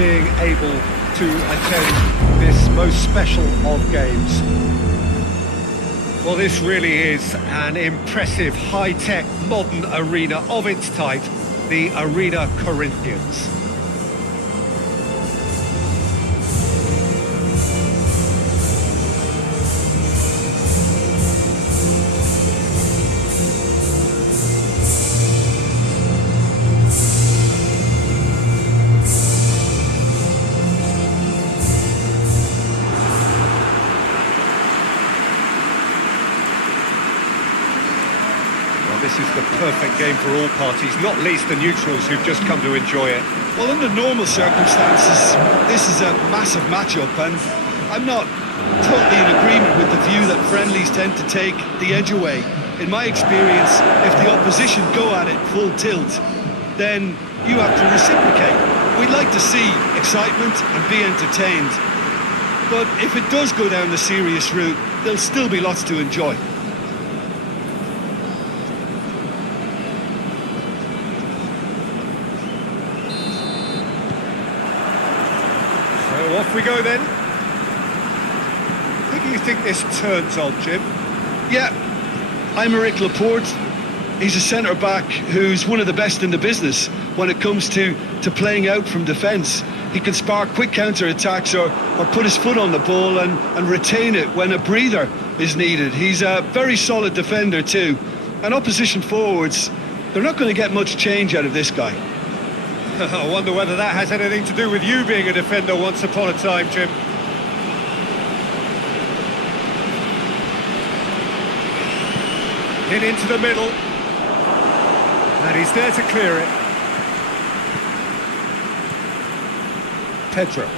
being able to attend this most special of games. Well, this really is an impressive, high-tech, modern arena of its type, the Arena Corinthians. This is the perfect game for all parties, not least the neutrals who've just come to enjoy it. Well, under normal circumstances, this is a massive matchup, and I'm not totally in agreement with the view that friendlies tend to take the edge away. In my experience, if the opposition go at it full tilt, then you have to reciprocate. We'd like to see excitement and be entertained, but if it does go down the serious route, there'll still be lots to enjoy. So off we go then. Who do you think this turns on, Jim? Yeah, Aymeric Laporte. He's a centre-back who's one of the best in the business when it comes to playing out from defence. He can spark quick counter-attacks or put his foot on the ball and retain it when a breather is needed. He's a very solid defender too. And opposition forwards, they're not going to get much change out of this guy. I wonder whether that has anything to do with you being a defender once upon a time, Jim. In into the middle. And he's there to clear it. Pedro.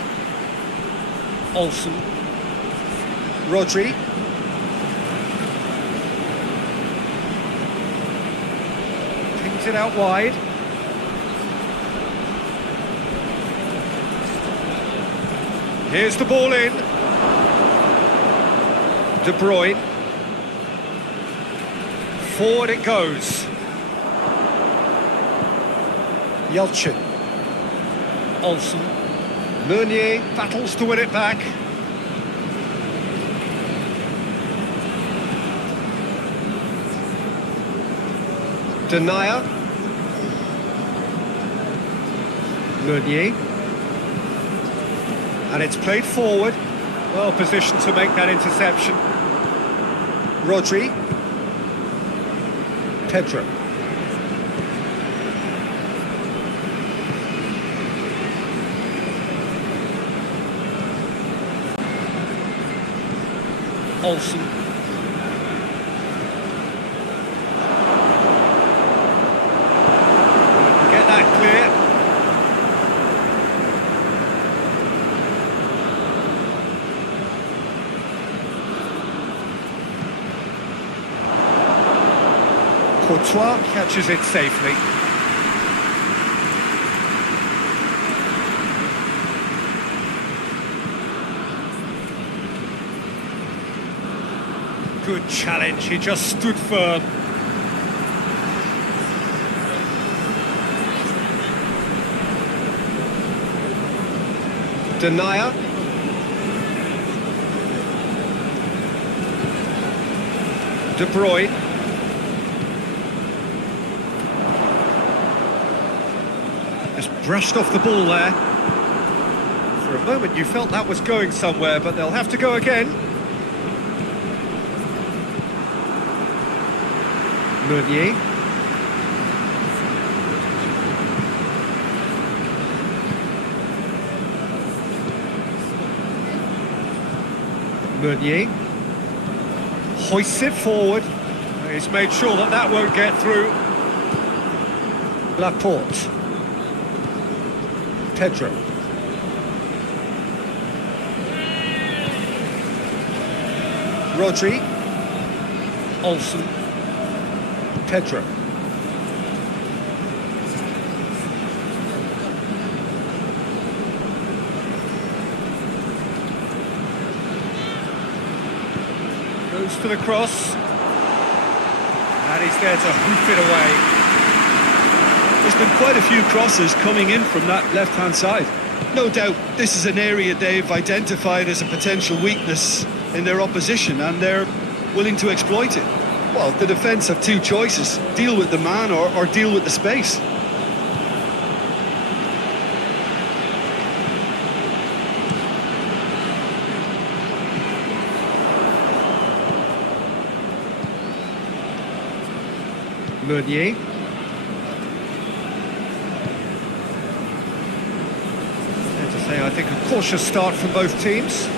Olsen. Rodri. Pings it out wide. Here's the ball in. De Bruyne. Forward it goes. Yelchin. Olsen. Meunier battles to win it back. Denier. Meunier. And it's played forward. Well positioned to make that interception. Rodri. Pedro. Olsen. Get that clear. Courtois catches it safely. Good challenge, he just stood firm. Denier. De Bruyne. Just brushed off the ball there. For a moment you felt that was going somewhere, but they'll have to go again. Meunier. Meunier. Hoists it forward. He's made sure that that won't get through. Laporte. Pedro. Rodri. Olsen. Pedro. Goes to the cross. And he's there to hoof it away. There's been quite a few crosses coming in from that left-hand side. No doubt this is an area they've identified as a potential weakness in their opposition, and they're willing to exploit it. Well, the defence have two choices: deal with the man or deal with the space. Meunier. Fair to say, I think a cautious start from both teams.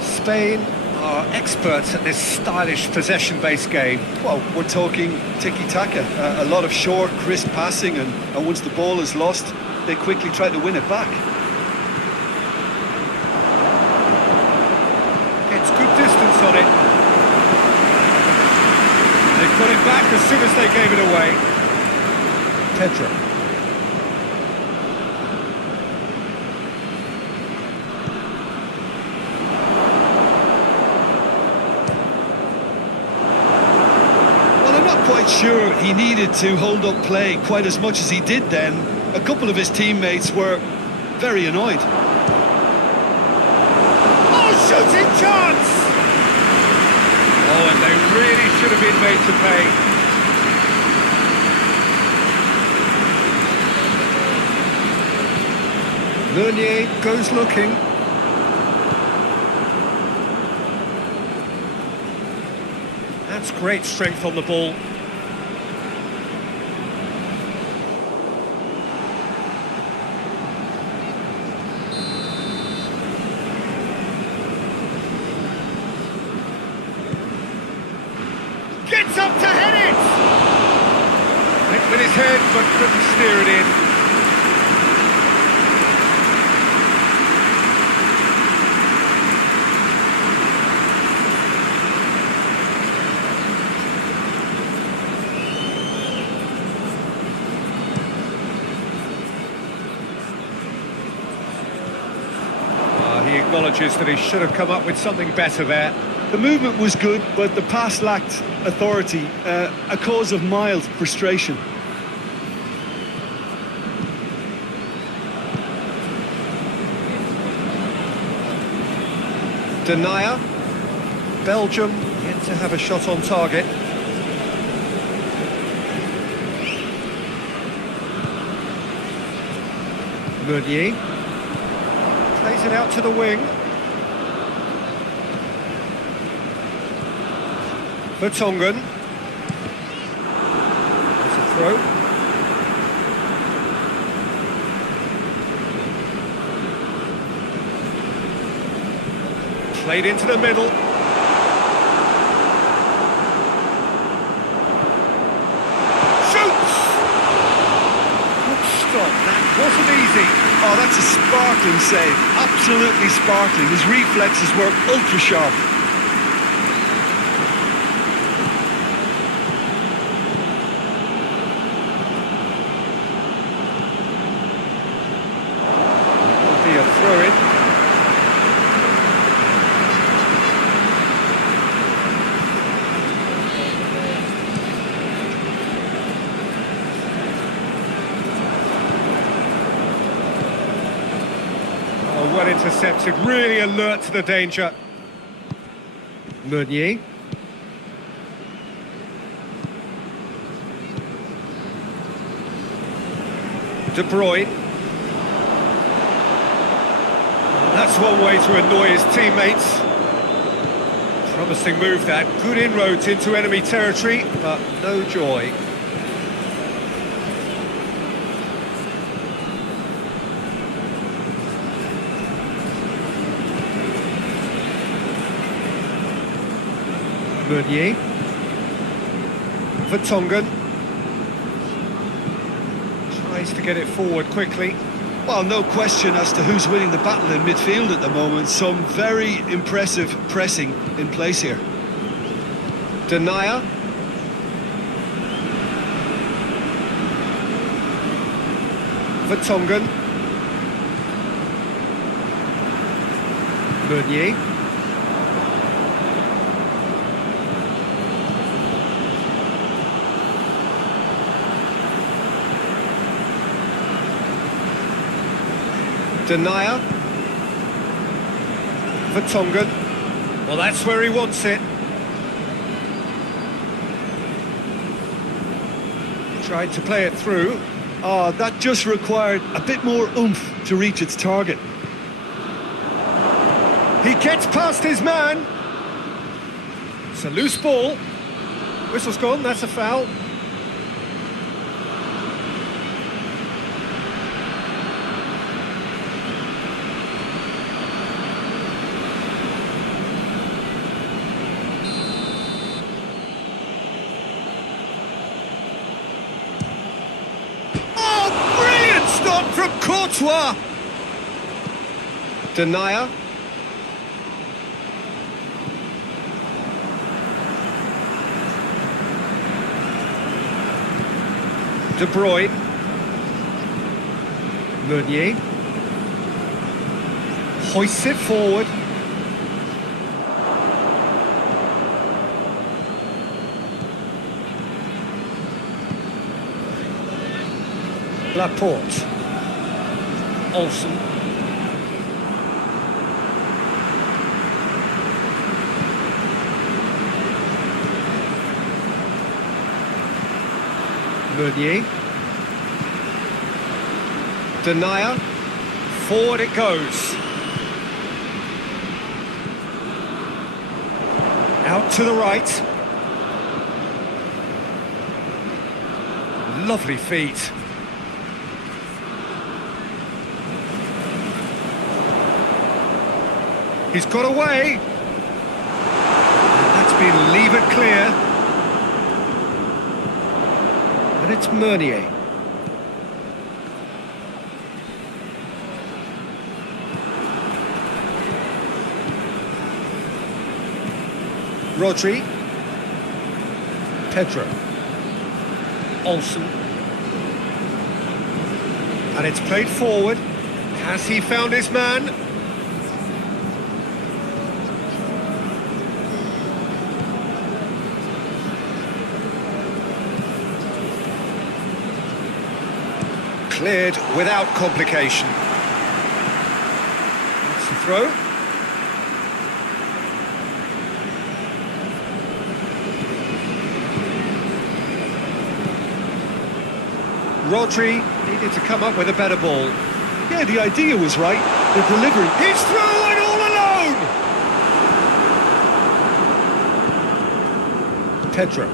Spain are experts at this stylish possession-based game. Well, we're talking tiki-taka, a lot of short, crisp passing, and once the ball is lost, they quickly try to win it back. Gets good distance on it. They got it back as soon as they gave it away. Pedro. Well, I'm not quite sure he needed to hold up play quite as much as he did then. A couple of his teammates were very annoyed. Oh, shooting chance! Oh, and they really should have been made to pay. Meunier goes looking. That's great strength on the ball. Gets up to head it! Went with his head, but couldn't steer it in. He acknowledges that he should have come up with something better there. The movement was good, but the pass lacked authority, a cause of mild frustration. Denier. Belgium yet to have a shot on target. Meunier. Plays it out to the wing. Vertonghen. That's a throw. Played into the middle. Shoots! Good stop, that wasn't easy. Oh, that's a sparkling save. Absolutely sparkling. His reflexes were ultra sharp. Will be a throw-in. Well intercepted, really alert to the danger. Meunier. De Bruyne. That's one way to annoy his teammates. Promising move that, good inroads into enemy territory, but no joy. Meunier. Vertonghen. Tries to get it forward quickly. Well, no question as to who's winning the battle in midfield at the moment. Some very impressive pressing in place here. Denier. Vertonghen. Meunier. Denier. Vertonghen. Well, that's where he wants it. Tried to play it through. Oh, that just required a bit more oomph to reach its target. He gets past his man. It's a loose ball. Whistle's gone, that's a foul. Oh, brilliant stop from Courtois! Denier. De Bruyne. Meunier. Hoists it forward. Laporte. Olsen. Meunier. Denier. Forward it goes. Out to the right. Lovely feet. He's got away. That's been levered clear. And it's Meunier. Rodri. Pedro. Olsen. And it's played forward. Has he found his man? Cleared without complication. That's the throw. Rodri needed to come up with a better ball. Yeah, the idea was right. The delivery. He's through and all alone! Pedro.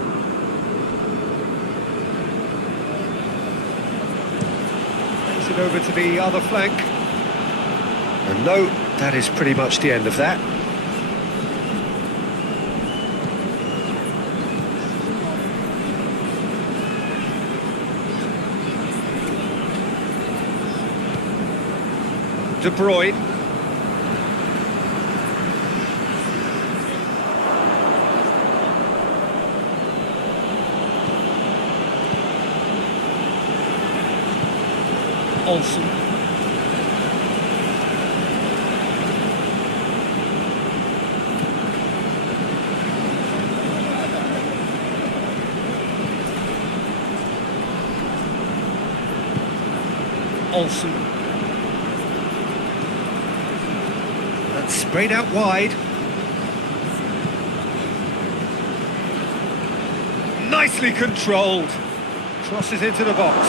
Takes it over to the other flank. And no, that is pretty much the end of that. De Bruyne. Olsen. Olsen. Sprayed out wide. Nicely controlled. Crosses into the box.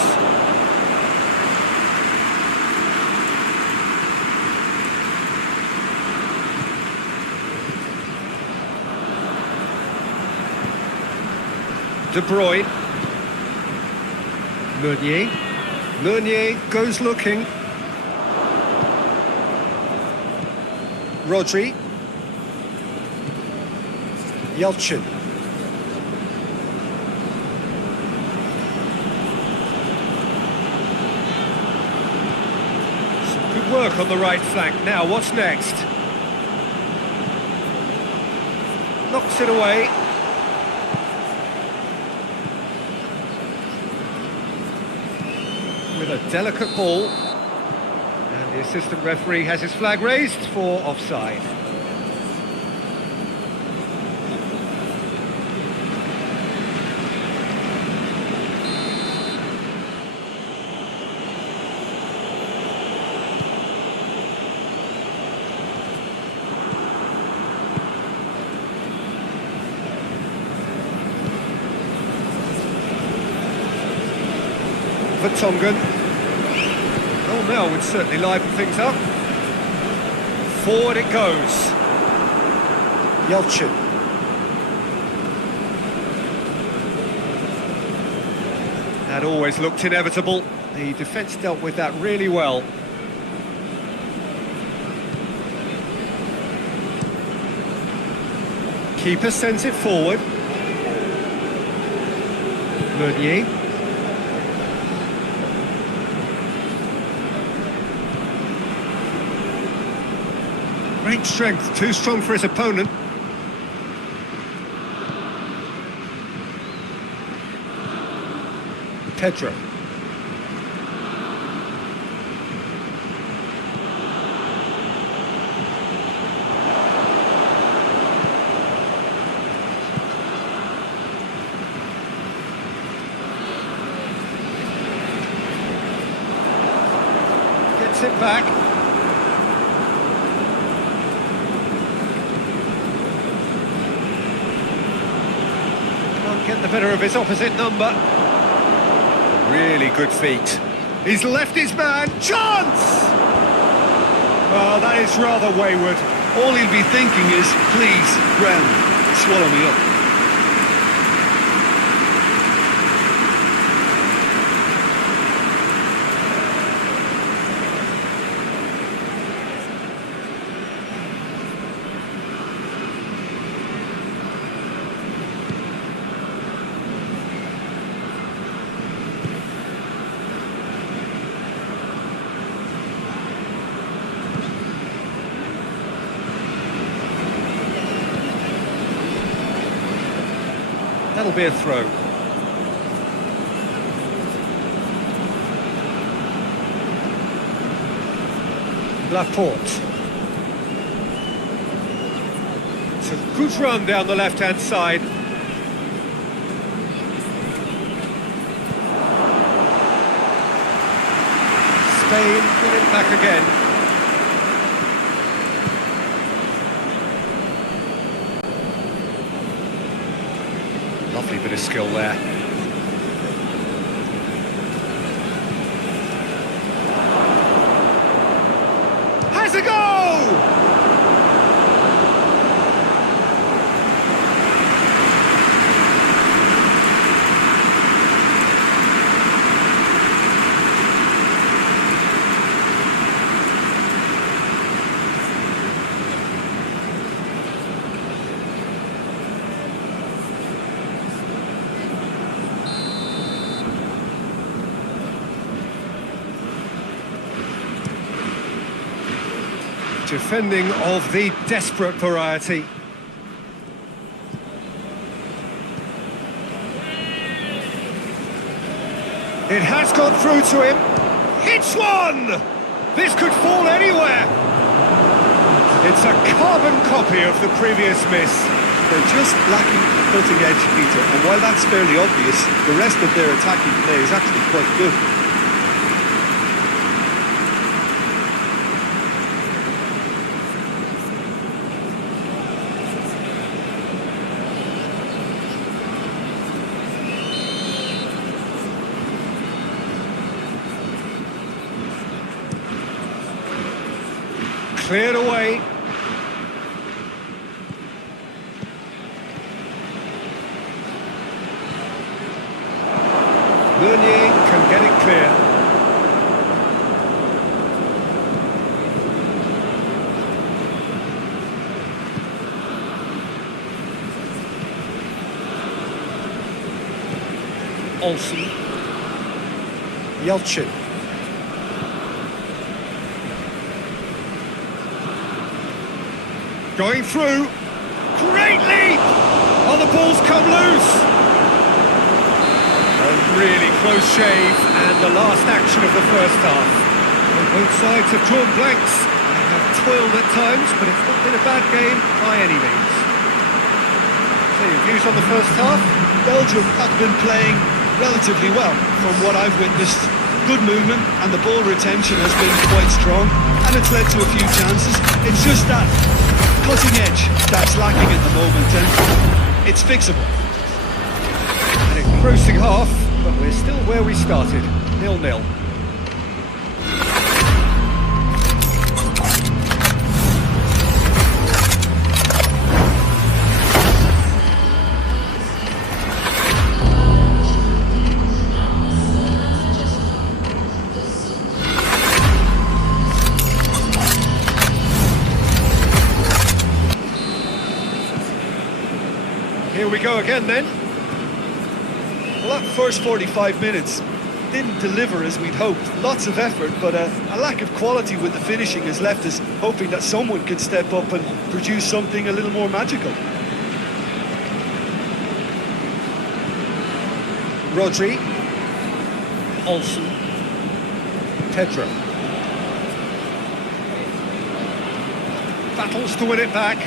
De Bruyne. Meunier. Meunier goes looking. Rodri. Yelchin. Some good work on the right flank. Now, what's next? Knocks it away. With a delicate ball. The assistant referee has his flag raised for offside. Vertonghen. Oh, now would certainly liven things up. Forward it goes. Yelchin. That always looked inevitable. The defence dealt with that really well. Keeper sends it forward. Meunier. Great strength, too strong for his opponent. Pedro. Gets it back. Can't get the better of his opposite number. Really good feet. He's left his man. Chance! Oh, that is rather wayward. All he'll be thinking is, please, ground, swallow me up. That'll be a throw. Laporte. It's a good run down the left-hand side. Spain get it back again. Lovely bit of skill there. Has a go! Defending of the desperate variety. It has gone through to him. Hits one! This could fall anywhere. It's a carbon copy of the previous miss. They're just lacking the cutting edge, Peter, and while that's fairly obvious, the rest of their attacking play is actually quite good. Cleared away. Meunier can get it clear. Olsen. Yelchin. Going through. Great leap! Oh, the ball's come loose. A really close shave, and the last action of the first half. And both sides have drawn blanks. They have toiled at times, but it's not been a bad game by any means. So your views on the first half? Belgium have been playing relatively well from what I've witnessed. Good movement and the ball retention has been quite strong, and it's led to a few chances. It's just that cutting edge that's lacking at the moment, and it's fixable. An engrossing half, but we're still well where we started, 0-0. Here we go again then. Well, that first 45 minutes didn't deliver as we'd hoped. Lots of effort, but a lack of quality with the finishing has left us hoping that someone could step up and produce something a little more magical. Rodri. Olsen. Pedro. Battles to win it back.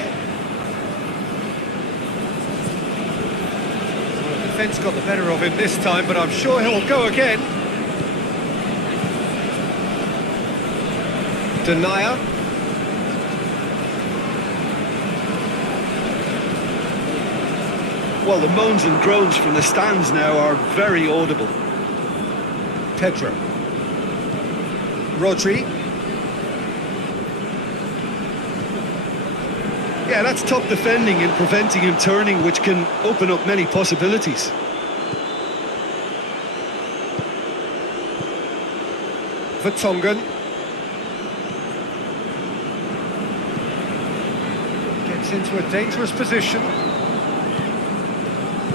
Defence got the better of him this time, but I'm sure he'll go again. Denier. Well, the moans and groans from the stands now are very audible. Pedro. Rodri. Yeah, that's top defending and preventing him turning, which can open up many possibilities. Vertonghen. Gets into a dangerous position.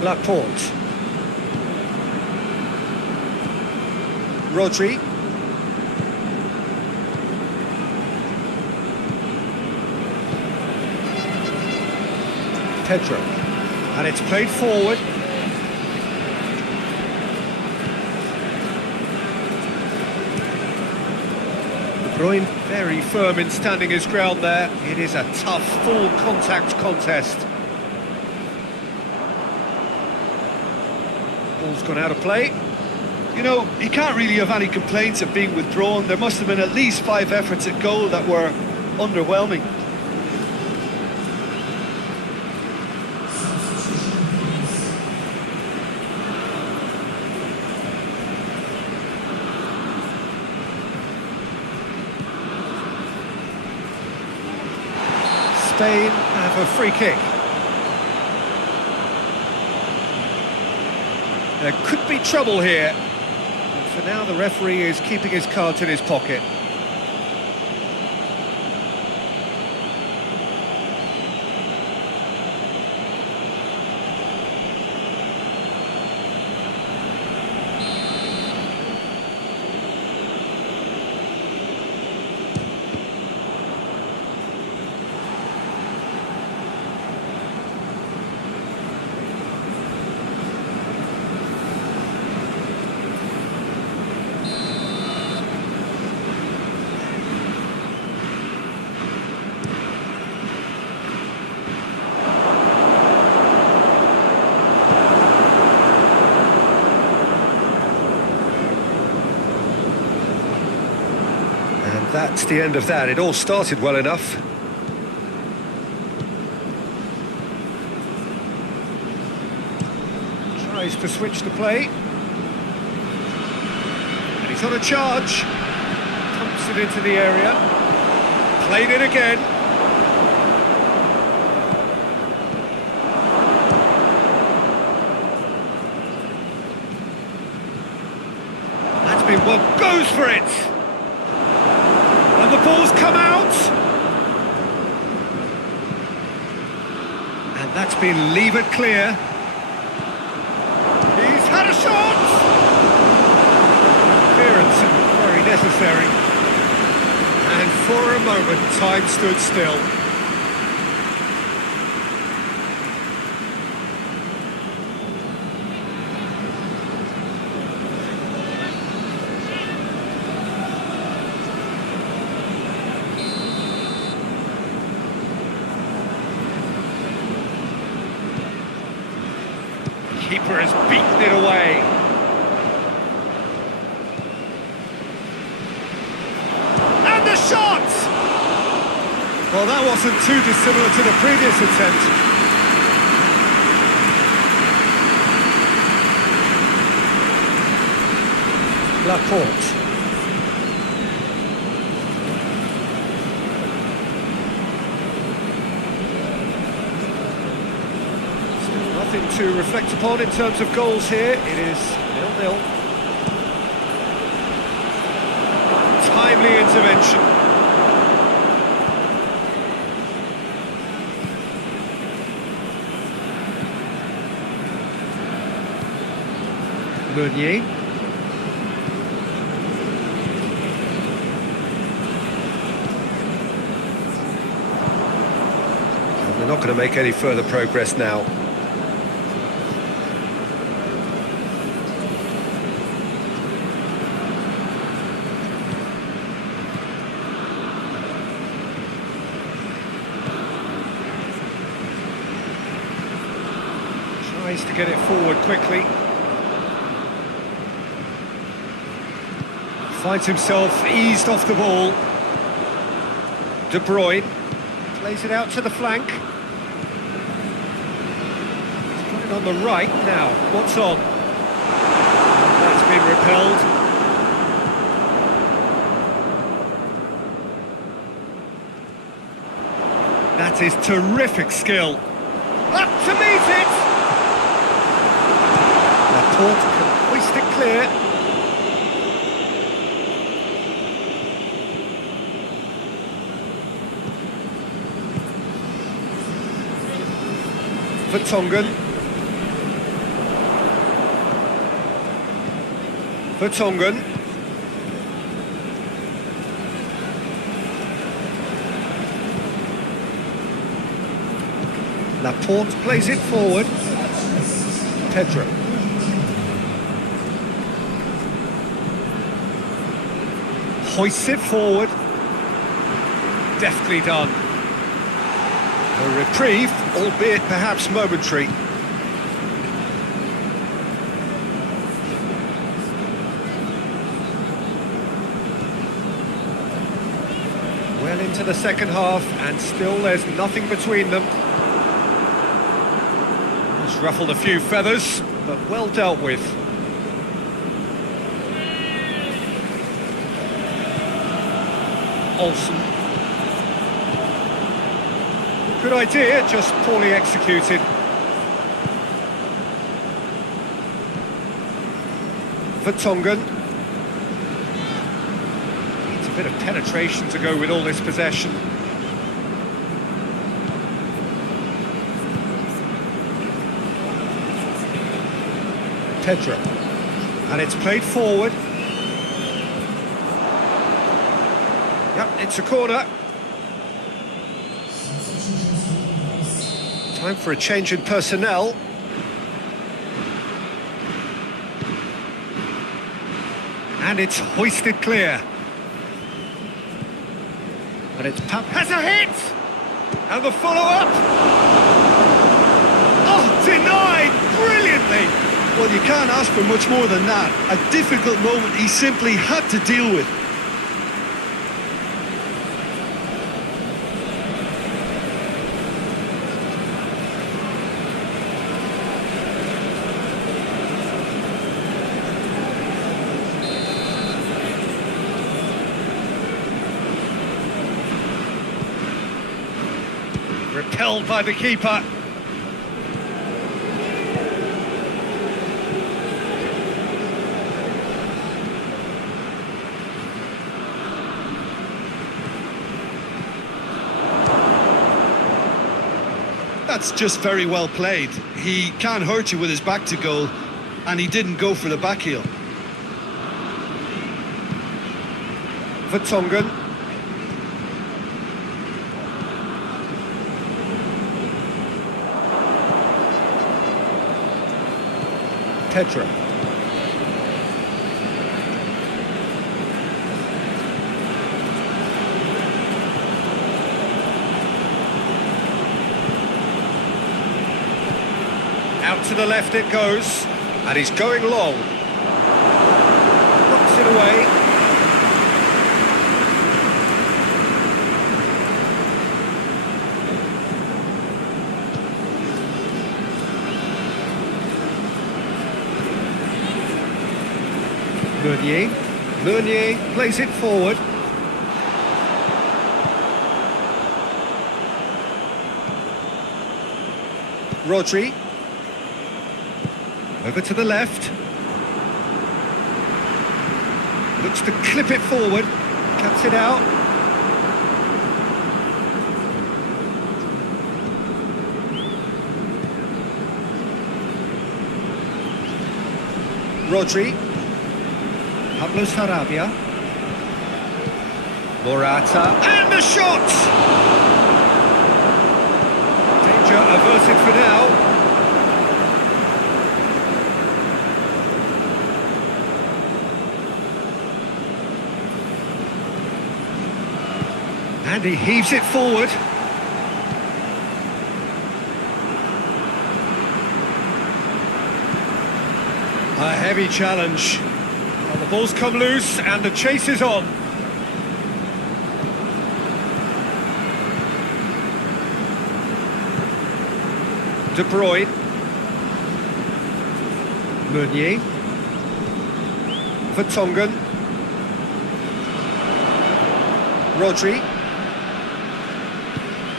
Laporte. Rodri. Pedro. And it's played forward. De Bruyne very firm in standing his ground there. It is a tough, full contact contest. Ball's gone out of play. You know, he can't really have any complaints of being withdrawn. There must have been at least 5 efforts at goal that were underwhelming. Spain have a free kick. There could be trouble here. But for now, the referee is keeping his cards in his pocket. That's the end of that. It all started well enough. Tries to switch the play. And he's on a charge. Pumps it into the area. Played it again. That's been well. Goes for it! And the ball's come out. And that's been levered clear. He's had a shot! Clearance very necessary. And for a moment, time stood still. Keeper has beaten it away. And the shot! Well, that wasn't too dissimilar to the previous attempt. Laporte. Still nothing to reflect upon in terms of goals here. It is 0-0. Timely intervention. Meunier. And they're not going to make any further progress now. Tries to get it forward quickly. Finds himself eased off the ball. De Bruyne plays it out to the flank. He's got it on the right now. What's on? That's been repelled. That is terrific skill. Up to meet it! Laporte can hoist it clear. Vertonghen. Vertonghen. Laporte plays it forward. Pedro. Hoists it forward. Deftly done. A reprieve, albeit perhaps momentary. Well into the second half, and still there's nothing between them. It's ruffled a few feathers, but well dealt with. Olsen. Good idea, just poorly executed. Vertonghen. Needs a bit of penetration to go with all this possession. Pedro. And it's played forward. Yep, it's a corner. Time for a change in personnel. And it's hoisted clear. And it's has a hit! And the follow-up! Oh, denied brilliantly! Well, you can't ask for much more than that. A difficult moment he simply had to deal with. Repelled by the keeper. That's just very well played. He can't hurt you with his back to goal, and he didn't go for the back heel. Vertonghen. Pedro. Out to the left it goes, and he's going long. Knocks it away. Meunier. Meunier plays it forward. Rodri. Over to the left. Looks to clip it forward. Cuts it out. Rodri. Pablo Sarabia. Morata. And the shot! Danger averted for now. And he heaves it forward. A heavy challenge. Well, the ball's come loose and the chase is on. De Bruyne. Meunier. Vertonghen. Rodri.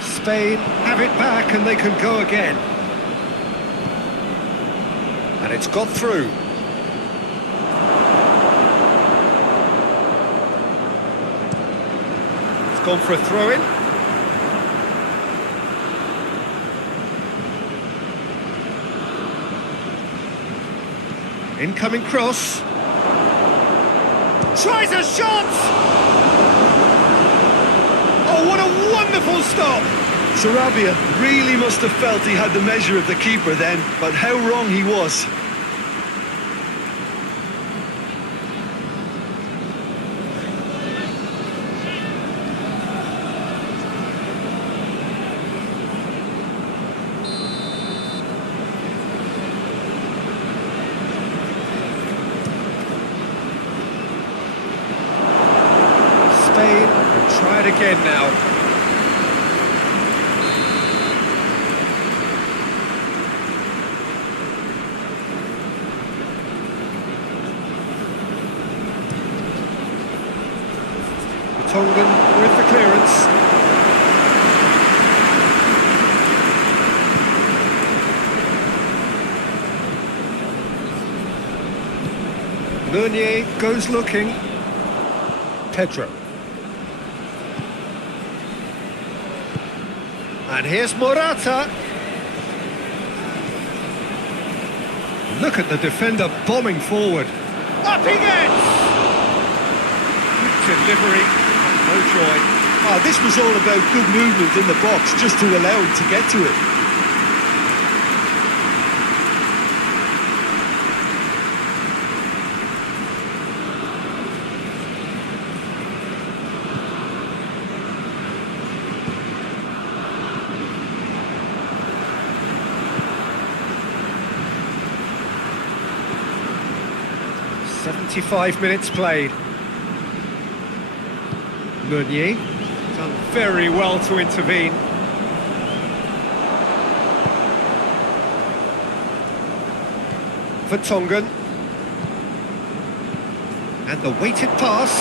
Spain have it back and they can go again. And it's got through. It's gone for a throw-in. Incoming cross. Tries a shot! Oh, what a wonderful stop! Sarabia really must have felt he had the measure of the keeper then, but how wrong he was. Spain can try it again now. Vertonghen with the clearance. Meunier goes looking. Pedro. And here's Morata. Look at the defender bombing forward. Up he gets! Good delivery. No joy. Ah, this was all about good movement in the box just to allow him to get to it. "75 minutes played. Meunier done very well to intervene. Vertonghen. And the weighted pass.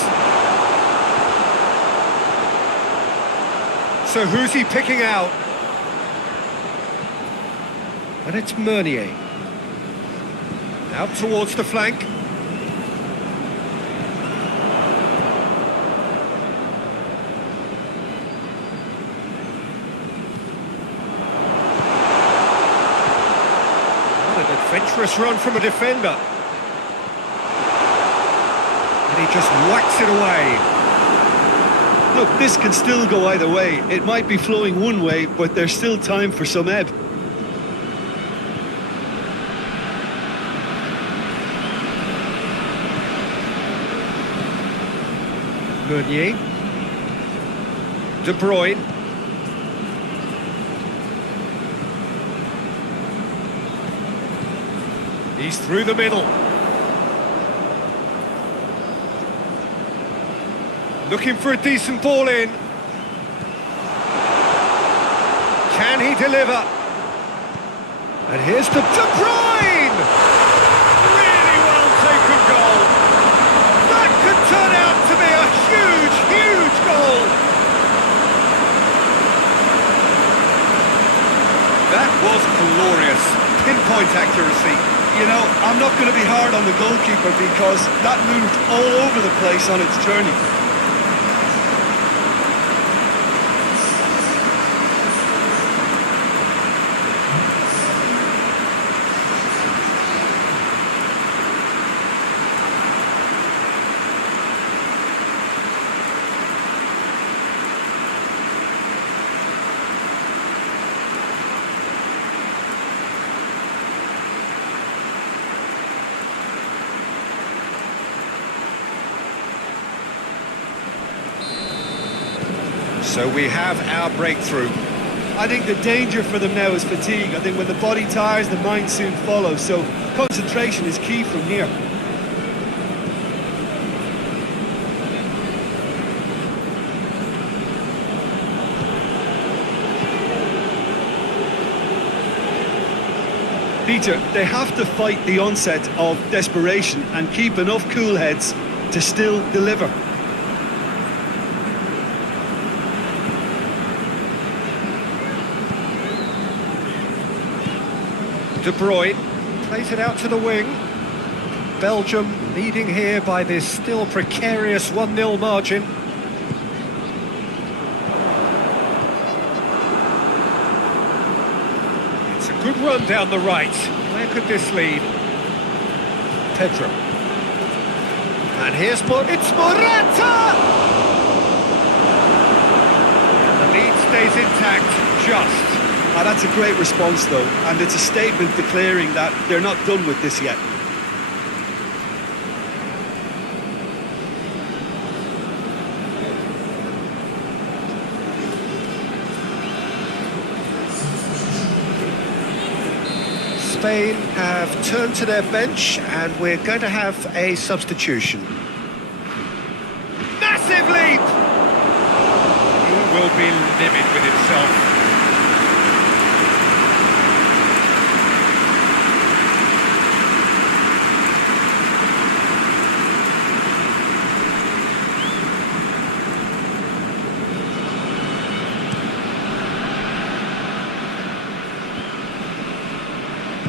So who's he picking out? And it's Meunier. Out towards the flank. Adventurous run from a defender. And he just whacks it away. Look, this can still go either way. It might be flowing one way, but there's still time for some ebb. Meunier. De Bruyne. He's through the middle. Looking for a decent ball in. Can he deliver? And here's the De Bruyne! Really well taken goal. accuracy. You know, I'm not going to be hard on the goalkeeper because that moved all over the place on its journey. So we have our breakthrough. I think the danger for them now is fatigue. I think when the body tires, the mind soon follows. So concentration is key from here. Peter, they have to fight the onset of desperation and keep enough cool heads to still deliver. De Bruyne plays it out to the wing. Belgium leading here by this still precarious 1-0 margin. It's a good run down the right. Where could this lead? Pedro. And here's it's Morata! And the lead stays intact, just. That's a great response, though, and it's a statement declaring that they're not done with this yet. Spain have turned to their bench, and we're going to have a substitution. Massive leap! He will be livid with himself.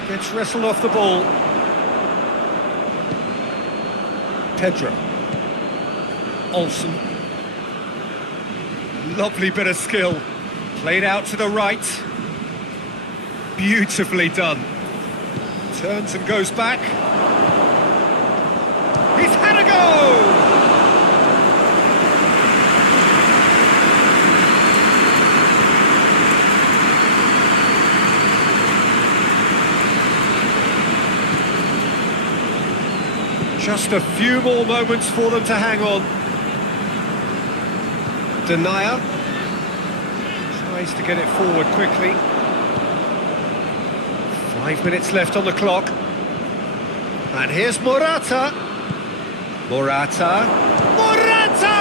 Gets wrestled off the ball. Pedro. Olsen. Lovely bit of skill. Played out to the right. Beautifully done. Turns and goes back. He's had a go! Just a few more moments for them to hang on. Denier tries to get it forward quickly. 5 minutes left on the clock. And here's Morata. Morata. Morata!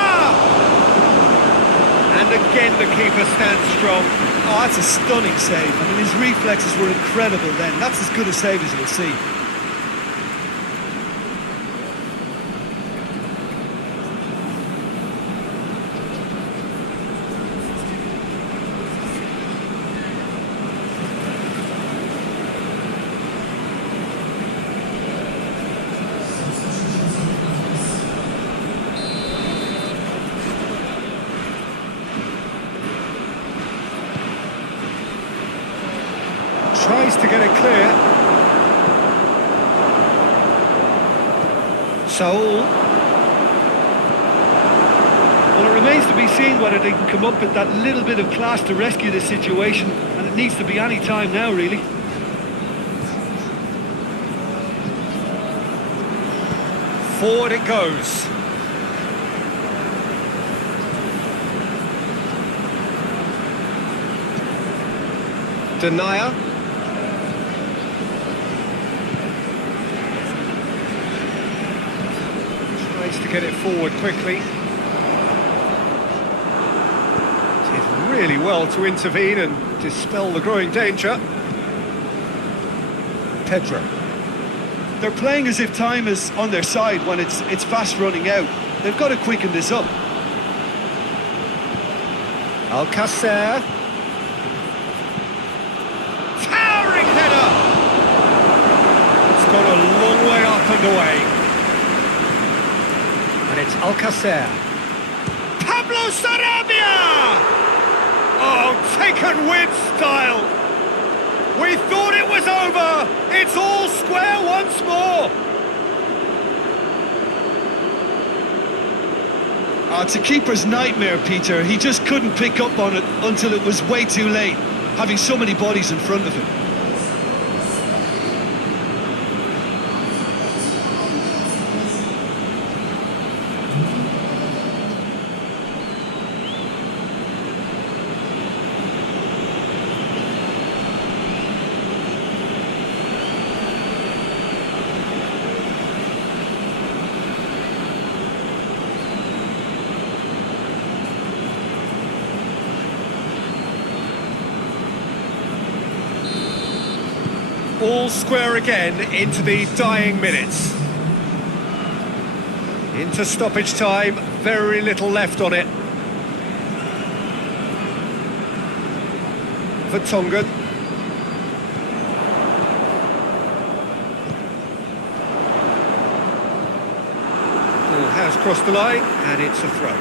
And again the keeper stands strong. Oh, that's a stunning save. I mean, his reflexes were incredible then. That's as good a save as you'll see. Tries to get it clear. Saul. Well, it remains to be seen whether they can come up with that little bit of class to rescue this situation, and it needs to be any time now, really. Forward it goes. Denier. Tries to get it forward quickly. Did really well to intervene and dispel the growing danger. Pedro. They're playing as if time is on their side when it's fast running out. They've got to quicken this up. Alcacer. Towering header! away. And it's Alcacer. Pablo Sarabia! Oh, taken with style. We thought it was over. It's all square once more. It's a keeper's nightmare, Peter. He just couldn't pick up on it until it was way too late, having so many bodies in front of him. All square again into the dying minutes. Into stoppage time, very little left on it. For Tongan. Ball has crossed the line and it's a throw.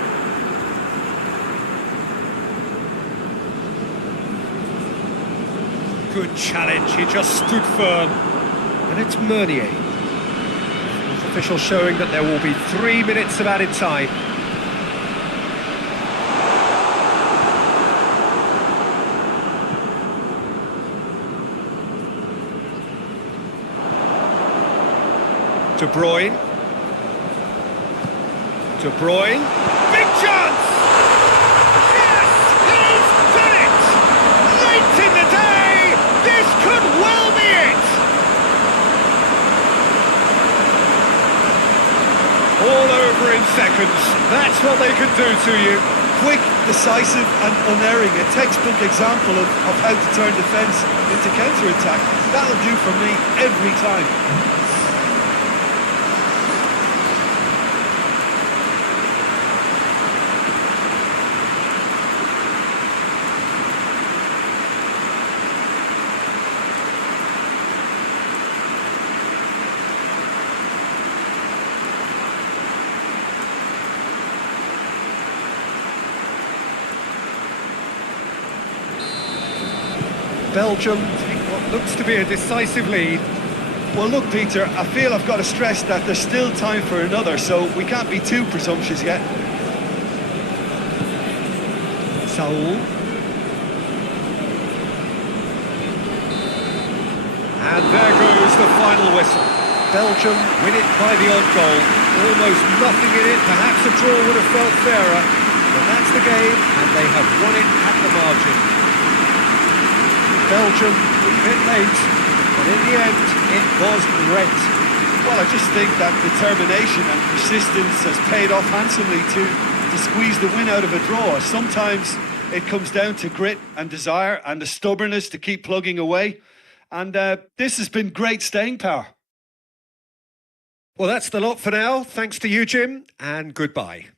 Good challenge, he just stood firm. And it's Meunier. Official showing that there will be 3 minutes of added time. De Bruyne. De Bruyne. Big chance! Yes! He's done it! Late in the day! This could well be it! All over in seconds. That's what they can do to you. Quick, decisive and unerring. A textbook example of how to turn defence into counter-attack. That'll do for me every time. Belgium take what looks to be a decisive lead. Well, look, Peter, I feel I've got to stress that there's still time for another, so we can't be too presumptuous yet. Saul. And there goes the final whistle. Belgium win it by the odd goal. Almost nothing in it. Perhaps a draw would have felt fairer. But that's the game, and they have won it at the margin. Belgium a bit late, but in the end, it was great. Well, I just think that determination and persistence has paid off handsomely to squeeze the win out of a draw. Sometimes it comes down to grit and desire and the stubbornness to keep plugging away. And this has been great staying power. Well, that's the lot for now. Thanks to you, Jim, and goodbye.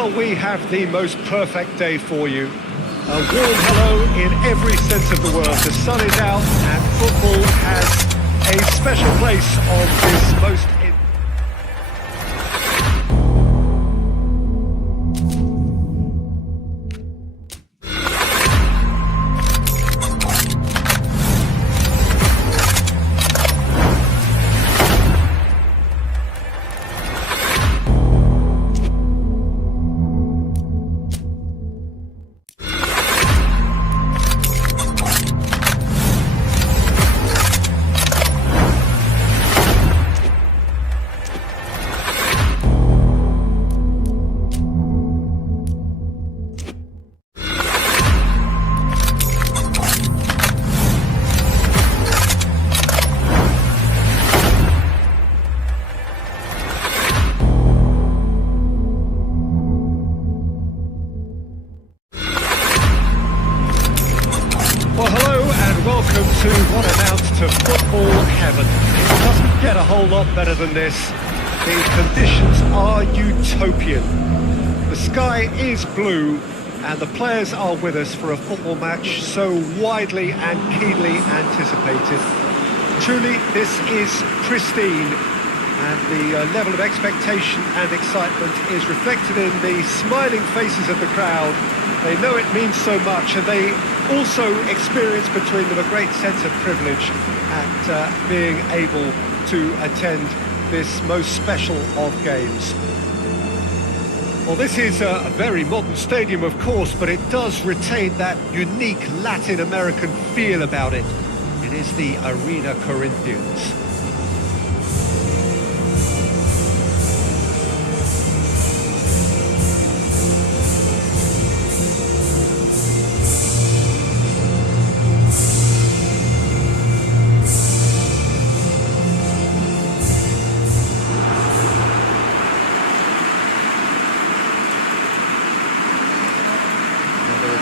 Well, we have the most perfect day for you. A warm hello in every sense of the word. The sun is out and football has a special place on this most... Well, hello and welcome to what amounts to football heaven. It doesn't get a whole lot better than this. The conditions are utopian. The sky is blue and the players are with us for a football match so widely and keenly anticipated. Truly, this is pristine, and the level of expectation and excitement is reflected in the smiling faces of the crowd. They know it means so much, and they also experience between them a great sense of privilege at being able to attend this most special of games. Well, this is a very modern stadium, of course, but it does retain that unique Latin American feel about it. It is the Arena Corinthians.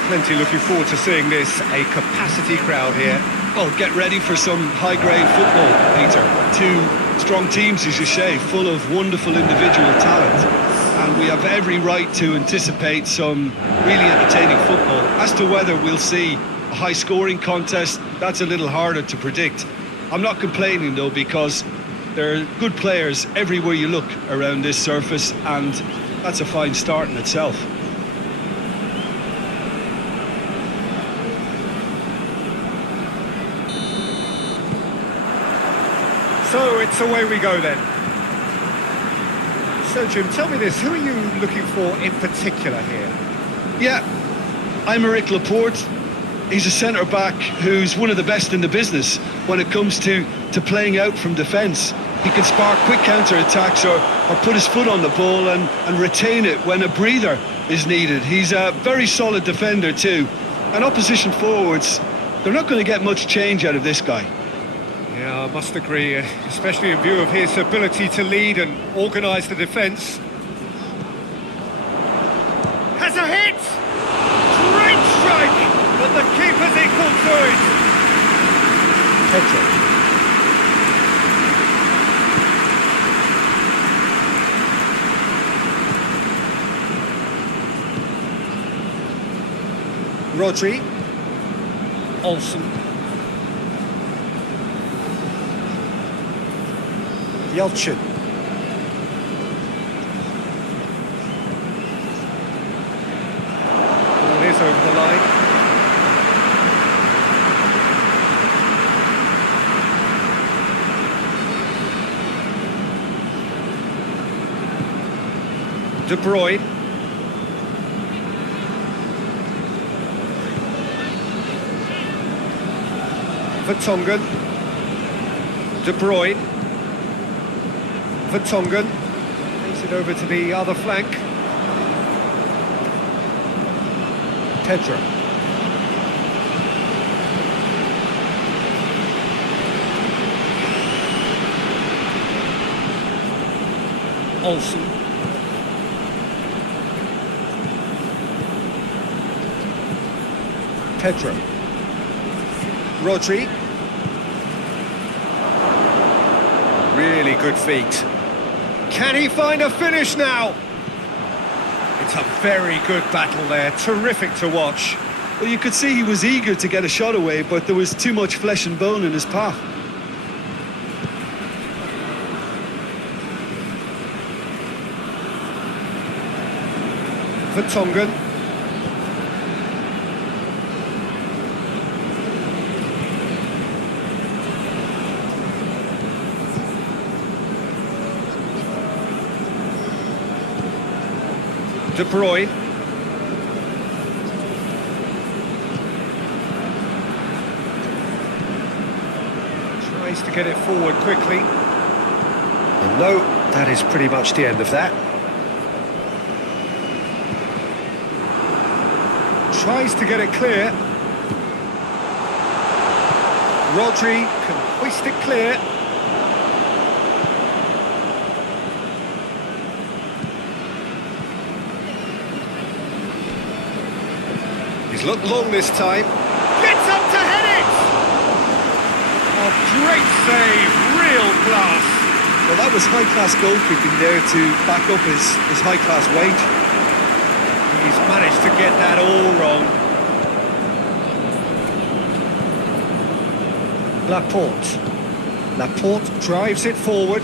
Plenty looking forward to seeing this, a capacity crowd here. Well, get ready for some high-grade football, Peter. Two strong teams, as you say, full of wonderful individual talent. And we have every right to anticipate some really entertaining football. As to whether we'll see a high-scoring contest, that's a little harder to predict. I'm not complaining, though, because there are good players everywhere you look around this surface, and that's a fine start in itself. So it's away we go then. So Jim, tell me this, who are you looking for in particular here? Yeah, Aymeric Laporte. He's a centre-back who's one of the best in the business when it comes to playing out from defence. He can spark quick counter-attacks or put his foot on the ball and retain it when a breather is needed. He's a very solid defender too. And opposition forwards, they're not going to get much change out of this guy. Yeah, I must agree, especially in view of his ability to lead and organise the defence. Has a hit! Great strike! But the keeper's equal to it! Pedro. Rodri. Olsen. Yelchin. Ball is over the line. De Bruyne. Vertonghen. De Bruyne. Vertonghen takes it over to the other flank. Pedro. Olsen. Pedro. Rodri. Really good feet. Can he find a finish now? It's a very good battle there, terrific to watch. Well, you could see he was eager to get a shot away, but there was too much flesh and bone in his path. theoDO.N. De Bruyne. Tries to get it forward quickly. And no, that is pretty much the end of that. Tries to get it clear. Rodri can hoist it clear. He's looked long this time. Gets up to head it! Oh, great save, real class. Well, that was high-class goalkeeping there to back up his high-class weight. He's managed to get that all wrong. Laporte drives it forward.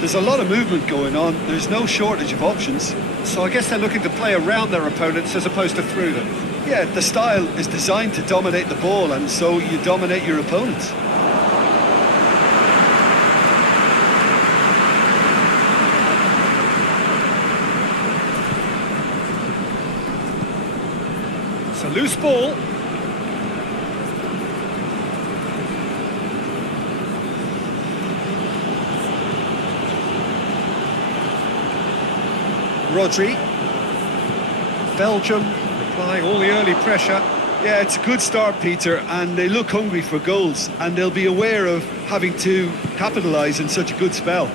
There's a lot of movement going on. There's no shortage of options. So I guess they're looking to play around their opponents as opposed to through them. Yeah, the style is designed to dominate the ball, and so you dominate your opponents. It's a loose ball. Rodri. Belgium applying all the early pressure. Yeah, it's a good start, Peter, and they look hungry for goals, and they'll be aware of having to capitalise in such a good spell.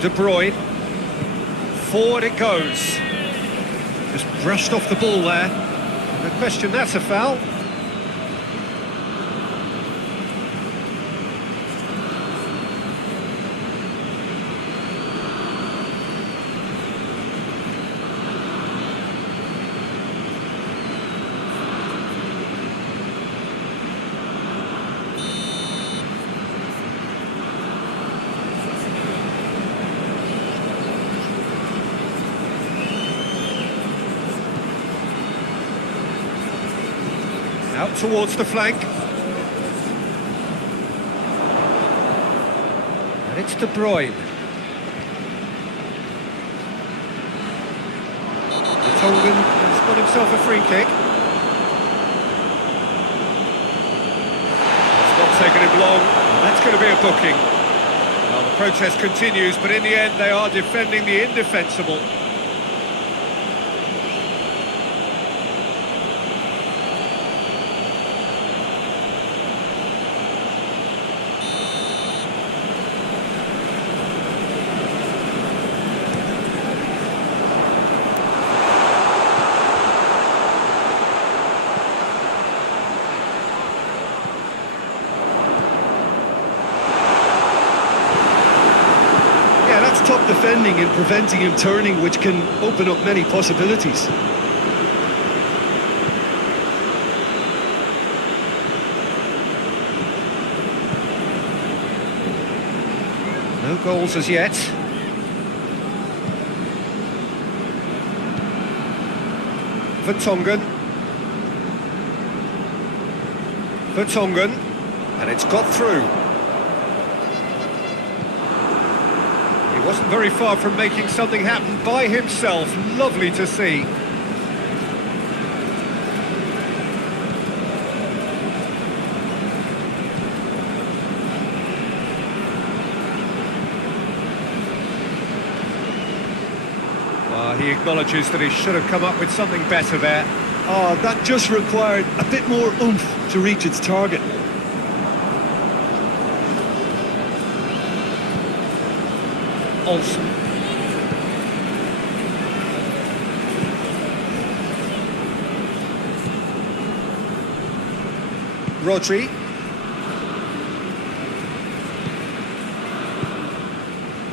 De Bruyne. Forward it goes. Just brushed off the ball there. No question, that's a foul. Out towards the flank. And it's De Bruyne. theoDO.N has got himself a free kick. It's not taken him long. That's going to be a booking. Well, the protest continues, but in the end they are defending the indefensible. Top defending and preventing him turning, which can open up many possibilities. No goals as yet. theoDO.N, and it's got through. He wasn't very far from making something happen by himself. Lovely to see. He acknowledges that he should have come up with something better there. Oh, that just required a bit more oomph to reach its target. Olsen. Rodri.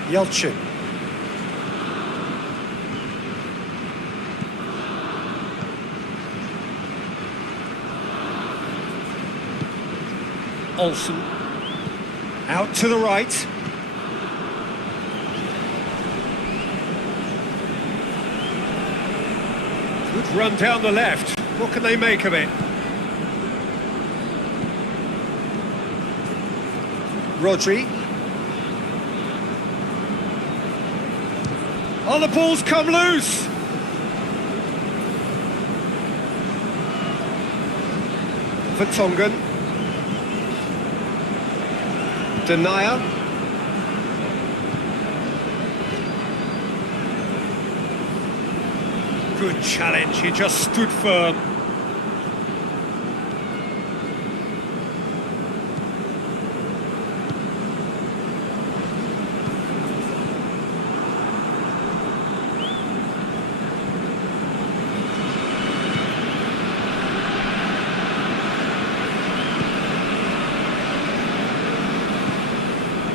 Yelchin. Olsen. Out to the right. Good run down the left. What can they make of it? Rodri. Oh, the ball's come loose! Vertonghen. Denier. Good challenge, he just stood firm.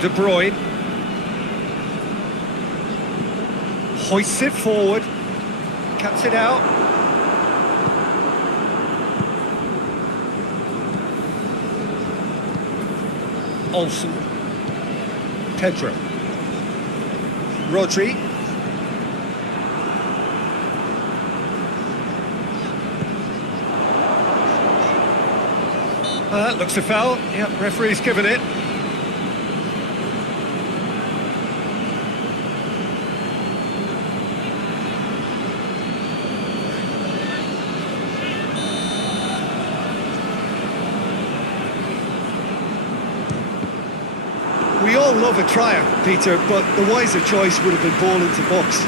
De Bruyne hoists it forward, cuts it out. Olsen, Pedro, Rodri. That looks a foul. Yep, referee's given it. We all love a trier, Peter, but the wiser choice would have been ball into box.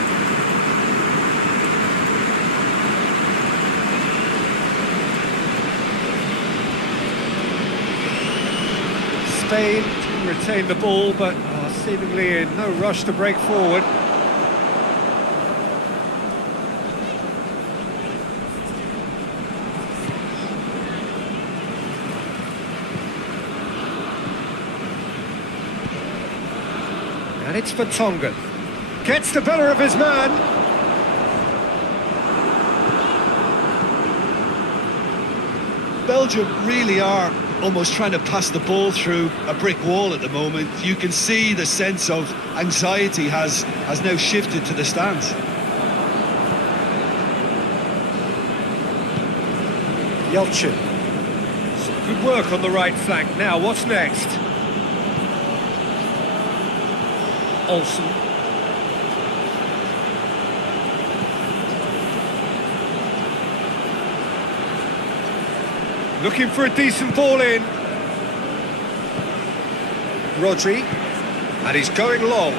Spain retain the ball, but are seemingly in no rush to break forward. And it's Vertonghen. Gets the better of his man. Belgium really are almost trying to pass the ball through a brick wall at the moment. You can see the sense of anxiety has now shifted to the stands. Yelchin. Some good work on the right flank. Now, what's next? Olsen. Looking for a decent ball in. Rodri. And he's going long.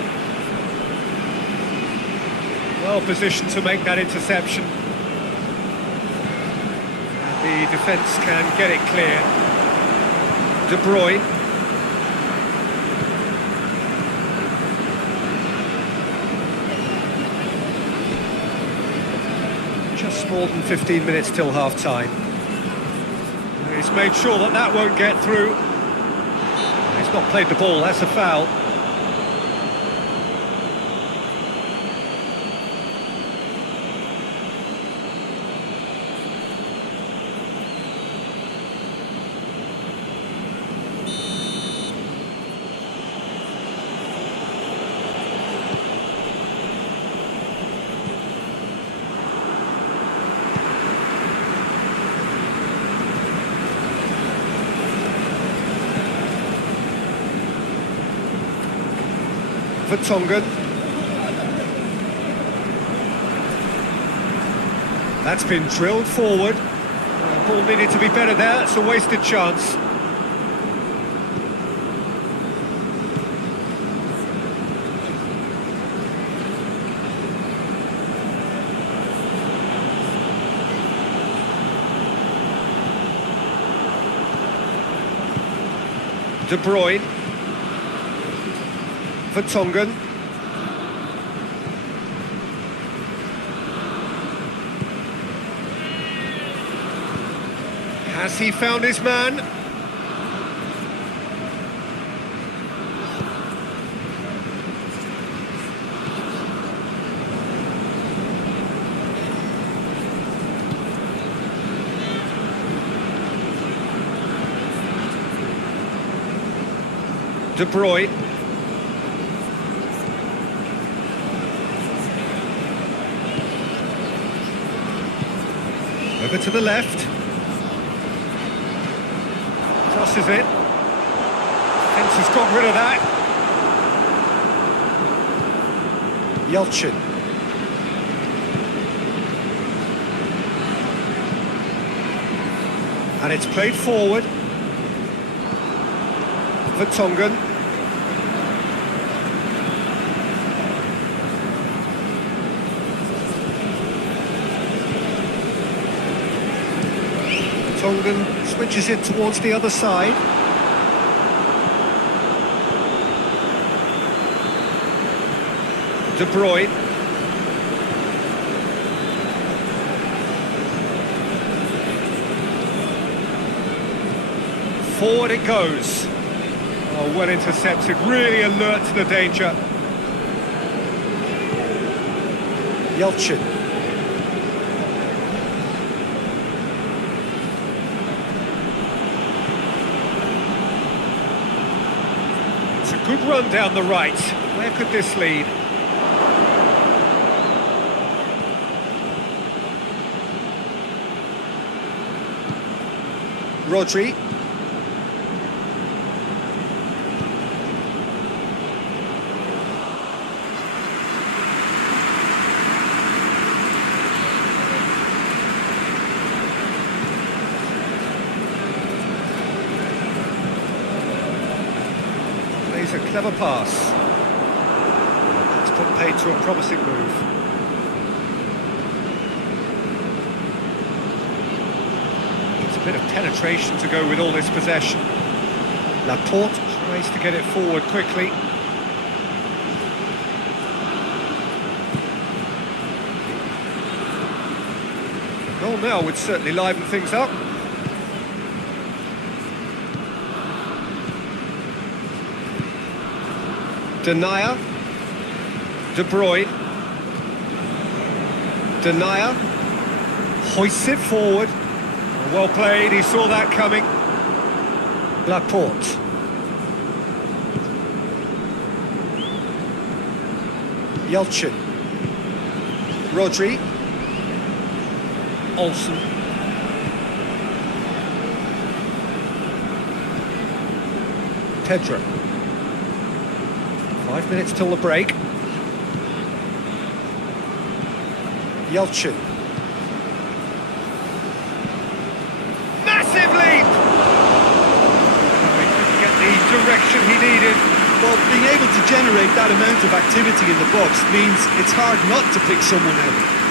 Well positioned to make that interception. And the defence can get it clear. De Bruyne. Just more than 15 minutes till half-time. He's made sure that that won't get through. He's not played the ball, that's a foul. Vertonghen. That's been drilled forward. Ball needed to be better there, it's a wasted chance. De Bruyne. Vertonghen. Has he found his man? De Bruyne. Over to the left. Crosses it. Thinks he's got rid of that. Yelchin. And it's played forward. Vertonghen. Vertonghen switches it towards the other side. De Bruyne. Forward it goes. Oh, well intercepted, really alert to the danger. Yelchin. It's a good run down the right. Where could this lead? Rodri. Plays a clever pass. It's put paid to a promising move. Bit of penetration to go with all this possession. Laporte tries to get it forward quickly. Goal now would certainly liven things up. Denier. De Bruyne. Denier. Hoists it forward. Well played, he saw that coming. Laporte. Yelchin. Rodri. Olsen. Pedro. 5 minutes till the break. Yelchin. Massive leap! He couldn't get the direction he needed. Well, being able to generate that amount of activity in the box means it's hard not to pick someone out.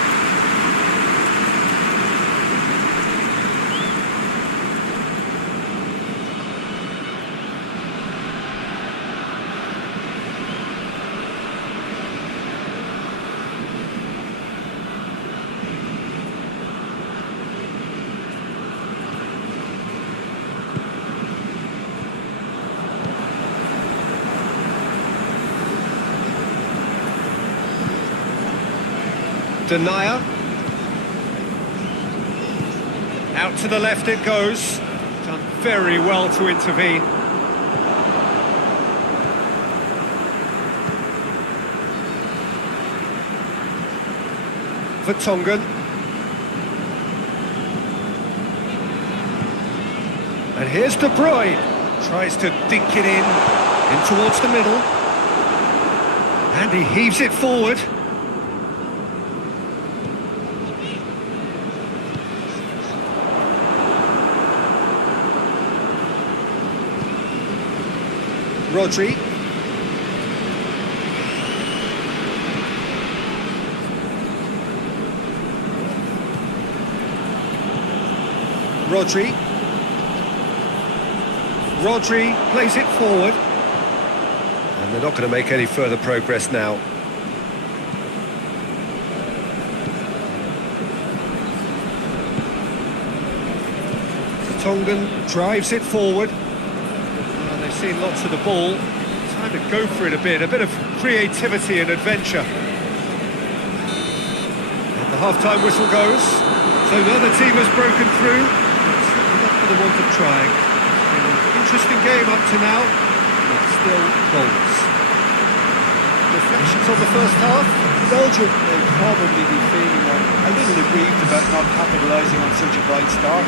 Denier. Out to the left it goes. Done very well to intervene. Vertonghen. And here's De Bruyne. Tries to dink it in towards the middle. And he heaves it forward. Rodri. Rodri. Rodri plays it forward. And they're not going to make any further progress now. Vertonghen drives it forward. They've seen lots of the ball. Time to go for it a bit of creativity and adventure. And the half-time whistle goes. So another team has broken through. It's not for the want of trying. It's been an interesting game up to now. It's still goals. Reflections on the first half? Belgium will probably be feeling a little aggrieved about not capitalising on such a bright start.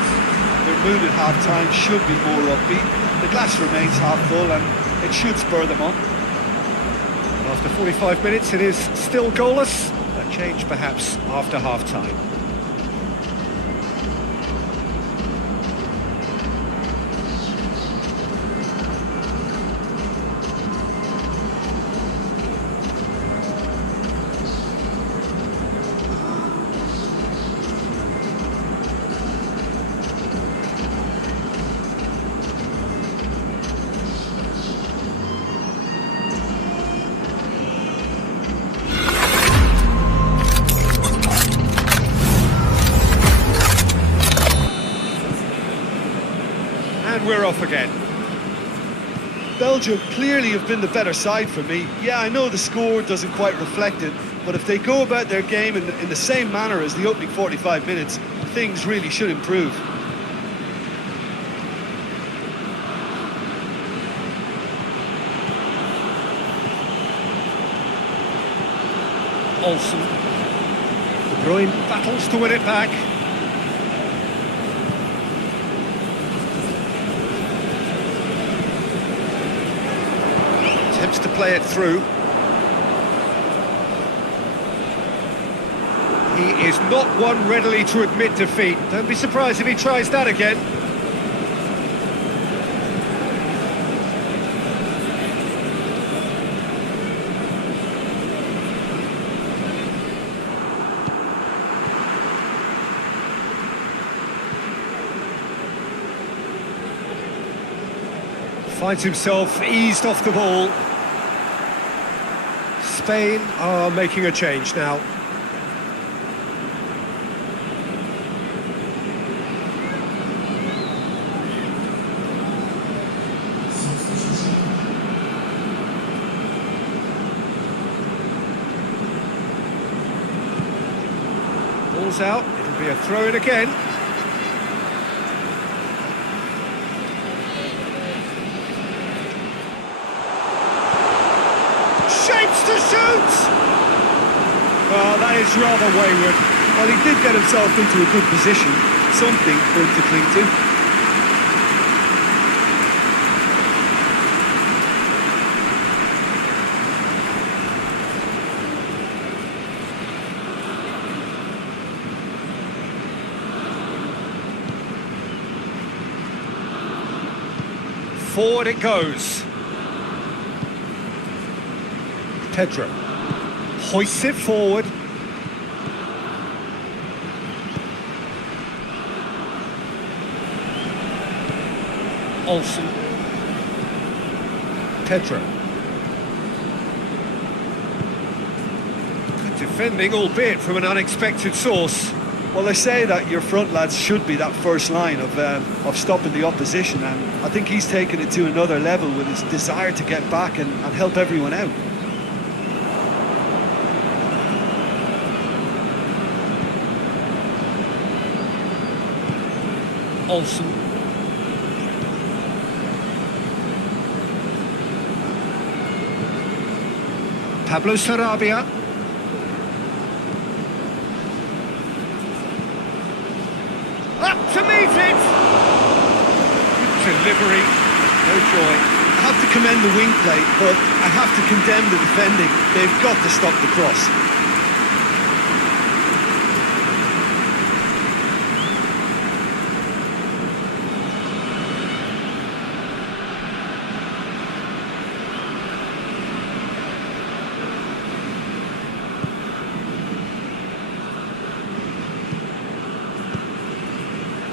Their mood at half-time should be more upbeat. The glass remains half full and it should spur them on. After 45 minutes, it is still goalless. A change perhaps after half-time. And we're off again. Belgium clearly have been the better side for me. Yeah, I know the score doesn't quite reflect it, but if they go about their game in the same manner as the opening 45 minutes, things really should improve. Olsen. De Bruyne battles to win it back. Attempts to play it through. He is not one readily to admit defeat. Don't be surprised if he tries that again. Finds himself eased off the ball. Spain are making a change now. Ball's out, it'll be a throw-in again. Shapes to shoot! Oh, that is rather wayward. Well, he did get himself into a good position, something for him to cling to. Forward it goes. Pedro hoists it forward. Olsen. Pedro. Good defending, albeit from an unexpected source. Well, they say that your front lads should be that first line of stopping the opposition, and I think he's taken it to another level with his desire to get back and help everyone out. Olsen. Pablo Sarabia. Up to meet it! Delivery, no joy. I have to commend the wing play, but I have to condemn the defending. They've got to stop the cross.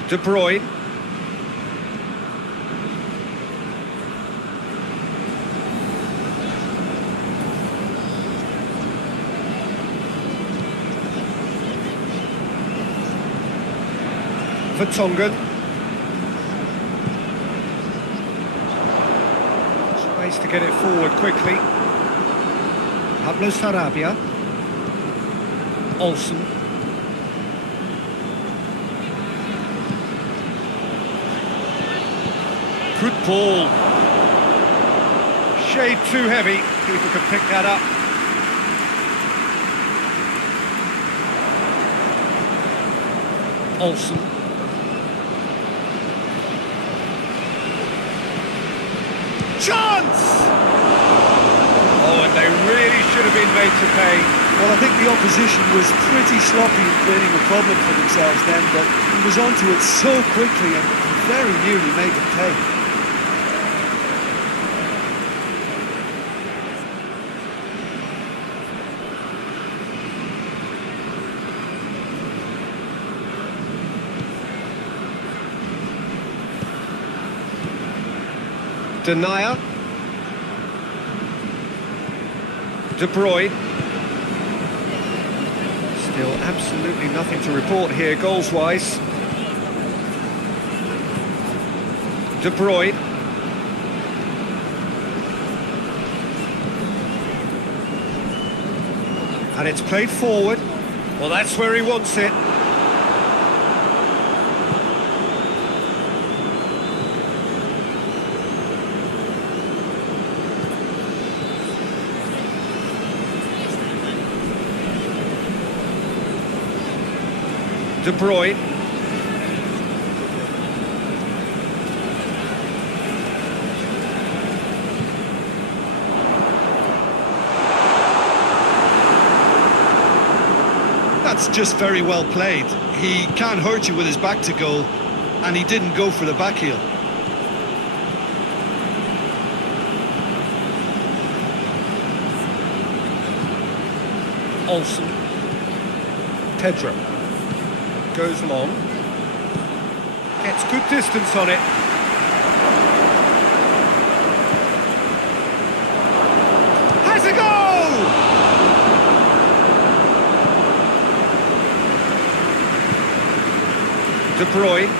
De Bruyne. Vertonghen. Space to get it forward quickly. Pablo Sarabia. Olsen. Good ball. shade too heavy. People could pick that up. Olsen. Chance! Oh, and they really should have been made to pay. Well, I think the opposition was pretty sloppy in creating a problem for themselves then, but he was onto it so quickly and very nearly made them pay. Denier. De Bruyne. Still absolutely nothing to report here goals-wise. De Bruyne. And it's played forward. Well, that's where he wants it. De Bruyne. That's just very well played. He can't hurt you with his back to goal, and he didn't go for the back heel. Olsen. Pedro. Goes long. Gets good distance on it. Has a goal! De Bruyne.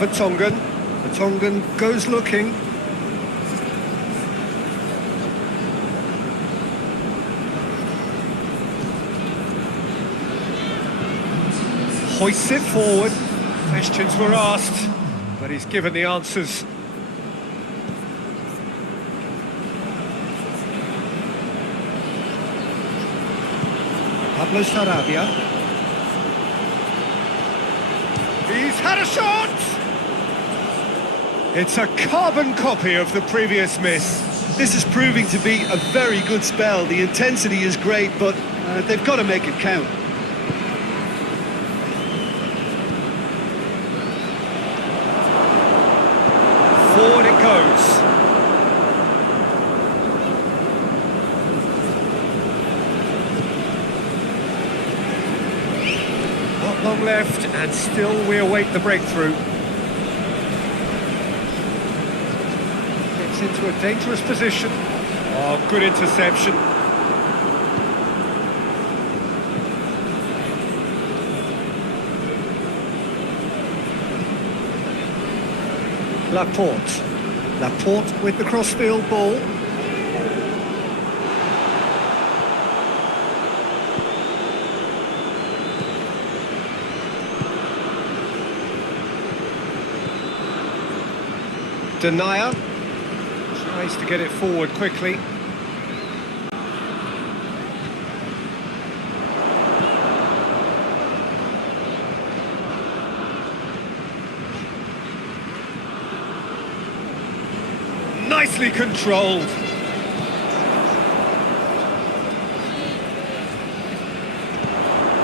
Vertonghen. Vertonghen goes looking. Hoists it forward. Questions were asked, but he's given the answers. Pablo Sarabia. He's had a shot! It's a carbon copy of the previous miss. This is proving to be a very good spell. The intensity is great, but they've got to make it count. Forward it goes. Not long left, and still we await the breakthrough. Gets into a dangerous position. Oh, good interception. Laporte. Laporte with the crossfield ball. Denier tries to get it forward quickly. Nicely controlled.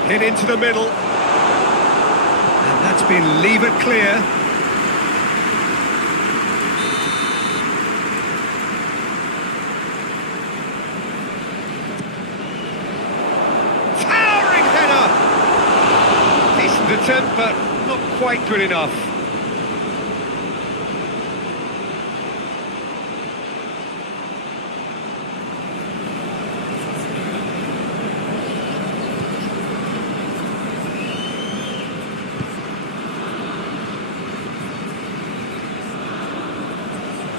Hit into the middle. And that's been levered clear. Towering header! Decent attempt, but not quite good enough.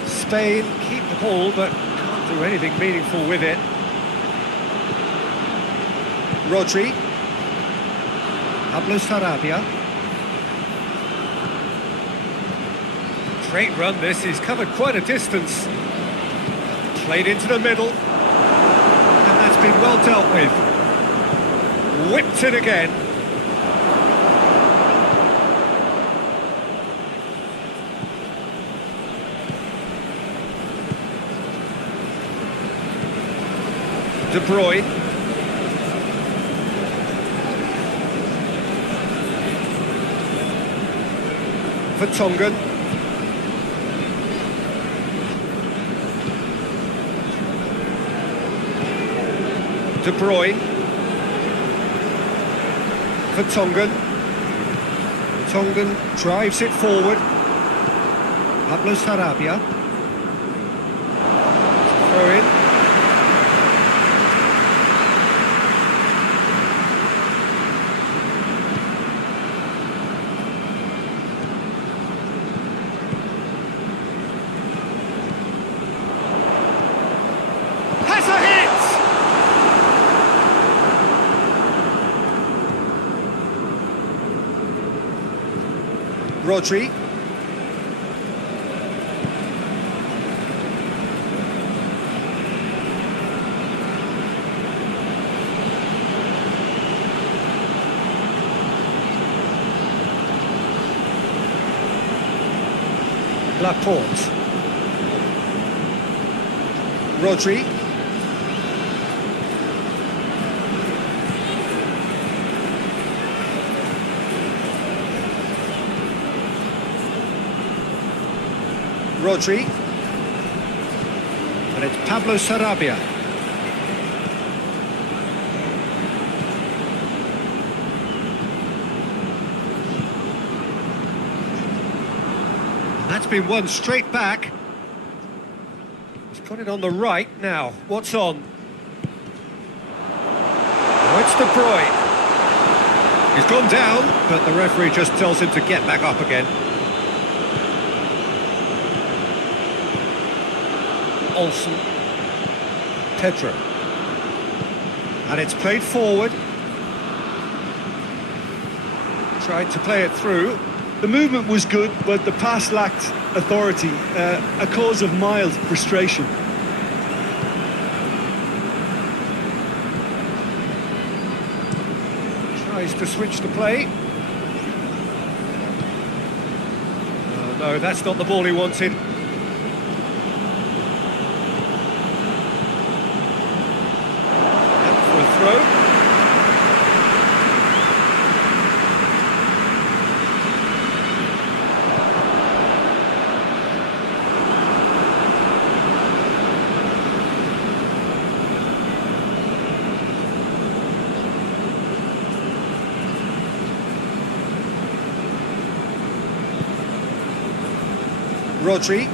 Spain keep the ball, but can't do anything meaningful with it. Rodri. Pablo Sarabia. Great run this, he's covered quite a distance. Played into the middle. And that's been well dealt with. Whipped it again. De Bruyne. Vertonghen. De Bruyne. Vertonghen. Vertonghen drives it forward. Pablo Sarabia. Throw in. Has a hit! Rodri. Laporte. Rodri. Rodri. And it's Pablo Sarabia. That's been won straight back. He's got it on the right now. What's on? Oh, it's De Bruyne. He's gone down, but the referee just tells him to get back up again. Olsen. Pedro. And it's played forward. Tried to play it through. The movement was good, but the pass lacked authority, a cause of mild frustration. Tries to switch the play. Oh, no, that's not the ball he wanted. And for a throw. Rodri.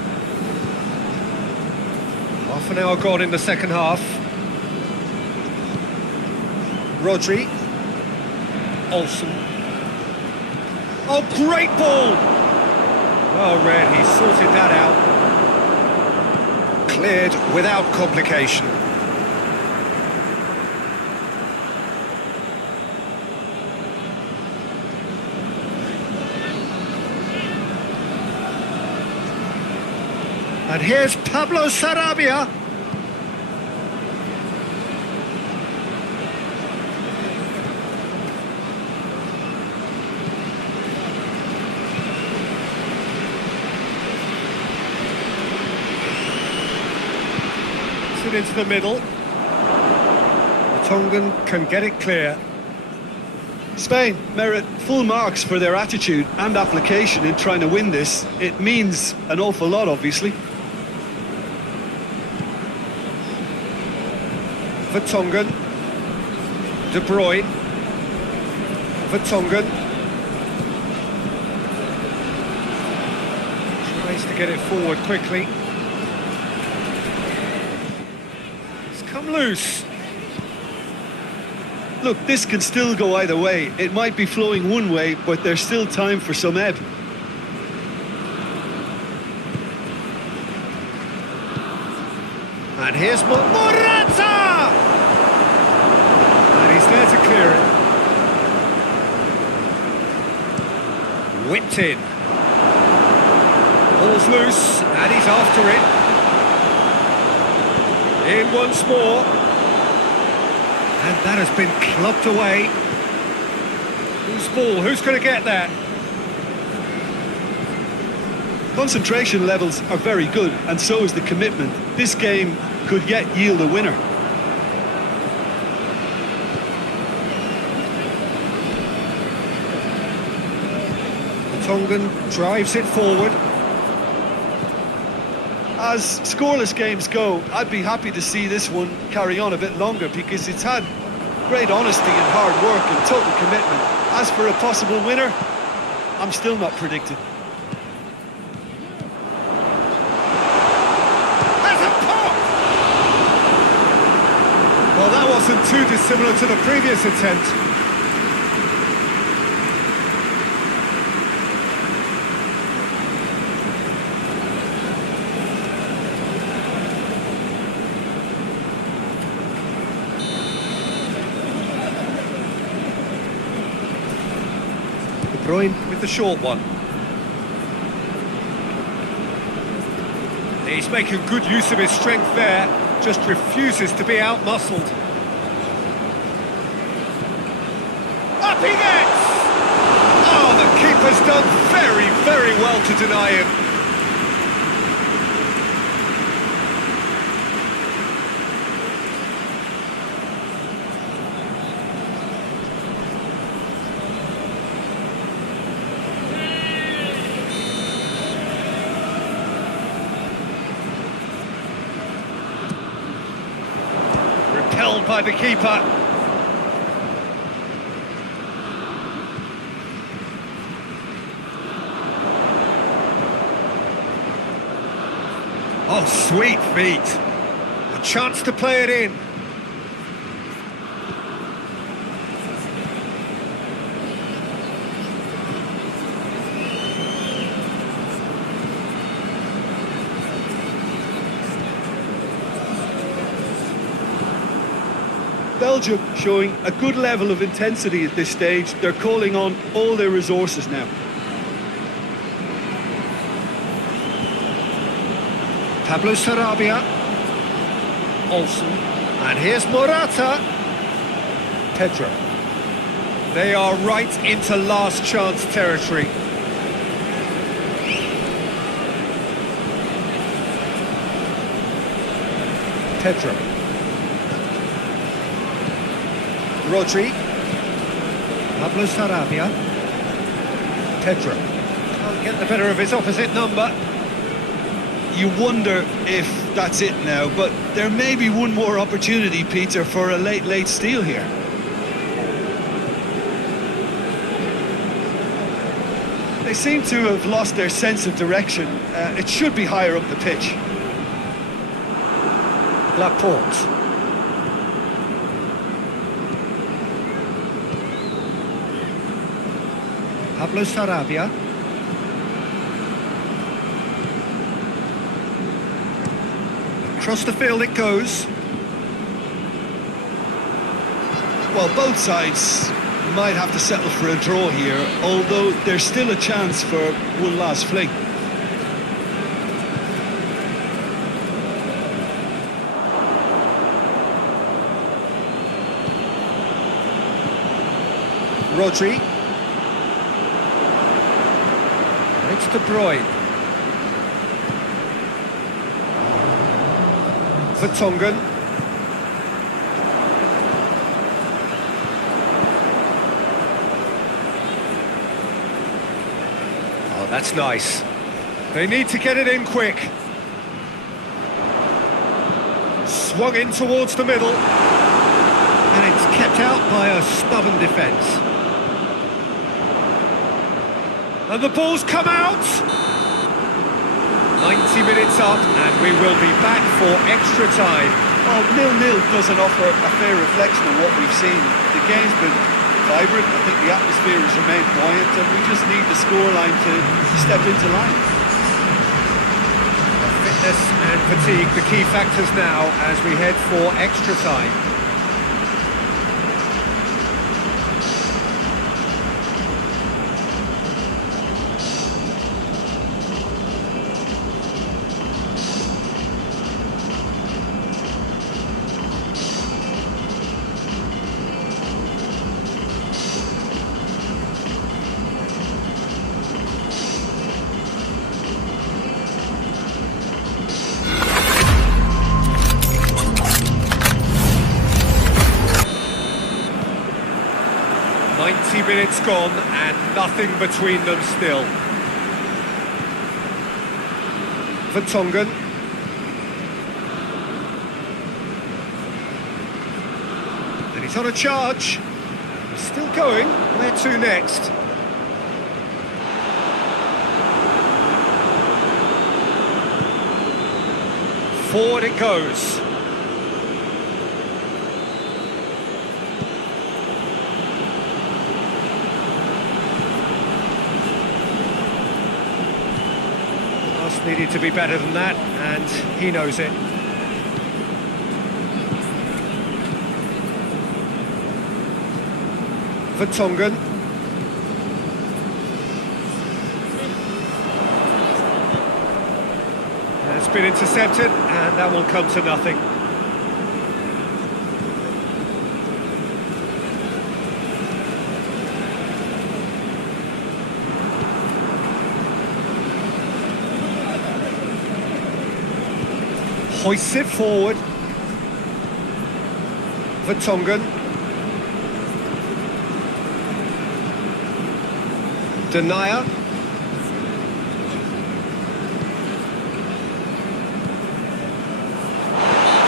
Half an hour gone in the second half. Rodri. Olsen. Oh, great ball! Well read, he sorted that out. Cleared without complication. And here's Pablo Sarabia. Puts it into the middle. Vertonghen can get it clear. Spain merit full marks for their attitude and application in trying to win this. It means an awful lot, obviously. Vertonghen. De Bruyne. Vertonghen. Tries to get it forward quickly. It's come loose. Look, this can still go either way. It might be flowing one way, but there's still time for some ebb. And here's Morata! And he's there to clear it. Whipped in. Ball's loose, and he's after it. In once more. And that has been clubbed away. Who's ball? Who's going to get that? Concentration levels are very good, and so is the commitment. This game could yet yield a winner. Tongan drives it forward. As scoreless games go, I'd be happy to see this one carry on a bit longer because it's had great honesty and hard work and total commitment. As for a possible winner, I'm still not predicting. There's a pop! Well, that wasn't too dissimilar to the previous attempt. With the short one. He's making good use of his strength there, just refuses to be out-muscled. Up he gets! Oh, the keeper's done very, very well to deny him. Held by the keeper. Oh, sweet feet. A chance to play it in. Belgium showing a good level of intensity at this stage. They're calling on all their resources now. Pablo Sarabia. Olsen. And here's Morata. Pedro. They are right into last chance territory. Pedro. Rodri. Pablo Sarabia. Pedro. Can't get the better of his opposite number. You wonder if that's it now, but there may be one more opportunity, Peter, for a late steal here. They seem to have lost their sense of direction. It should be higher up the pitch. Laporte. Pablo Sarabia. Across the field it goes. Well, both sides might have to settle for a draw here, although there's still a chance for one last fling. Rodri. It's De Bruyne. For Tongan. Oh, that's nice. They need to get it in quick. Swung in towards the middle. And it's kept out by a stubborn defence. And the ball's come out! 90 minutes up, and we will be back for extra time. Well, 0-0 doesn't offer a fair reflection of what we've seen. The game's been vibrant, I think the atmosphere has remained buoyant, and we just need the scoreline to step into line. Fitness and fatigue, the key factors now as we head for extra time. minutes gone and nothing between them still. Vertonghen. And he's on a charge. He's still going. Where to next? Forward it goes. Pass needed to be better than that, and he knows it. Vertonghen. It's been intercepted, and that will come to nothing. Hoists it forward. Vertonghen. Denier.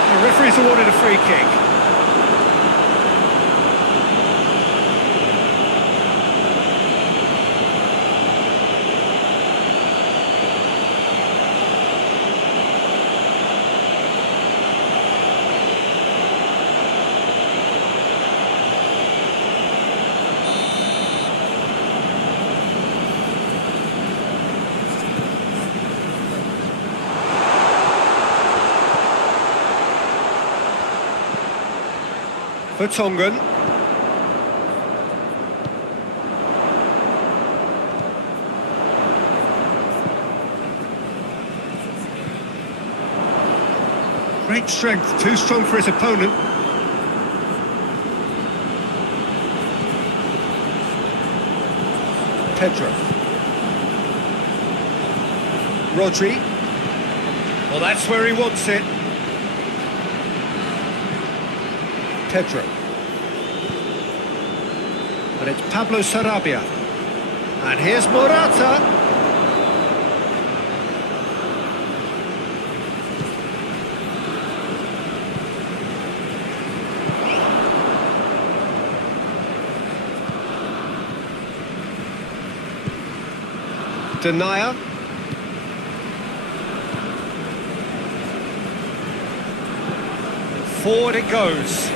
The referee's awarded a free kick. Vertonghen. Great strength, too strong for his opponent. Pedro. Rodri. Well, that's where he wants it. Pedro. But it's Pablo Sarabia. And here's Morata. Denier. Forward it goes.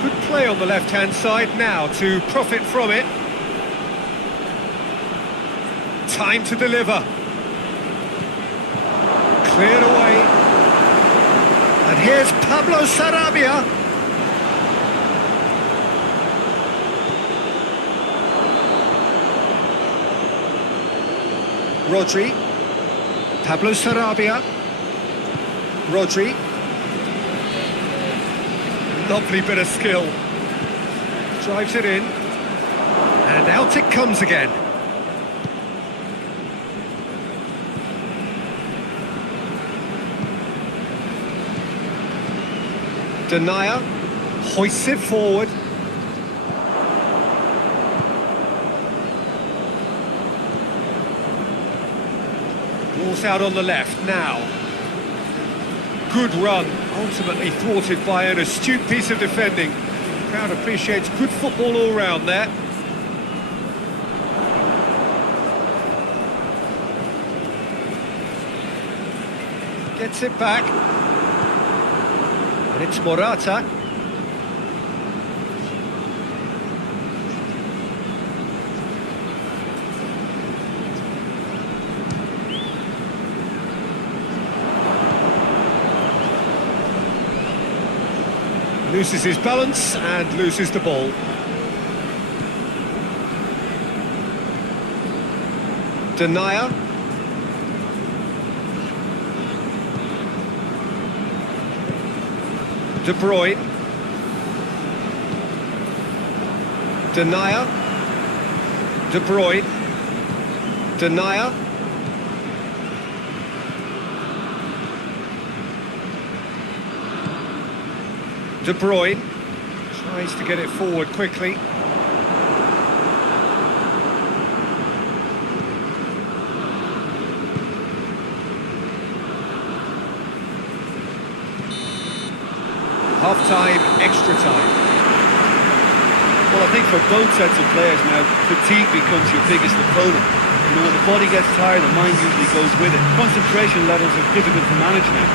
Good play on the left-hand side now to profit from it. Time to deliver. Cleared away. And here's Pablo Sarabia. Rodri. Pablo Sarabia. Rodri. Lovely bit of skill. Drives it in. And out it comes again. Denier. Hoists it forward. Ball's out on the left now. Good run, ultimately thwarted by an astute piece of defending. The crowd appreciates good football all round there. Gets it back. And it's Morata. Loses his balance and loses the ball. Denier. De Bruyne. Denier. De Bruyne. Denier. De Bruyne tries to get it forward quickly. Half-time, extra time. Well, I think for both sets of players now, fatigue becomes your biggest opponent. You know, when the body gets tired, the mind usually goes with it. Concentration levels are difficult to manage now.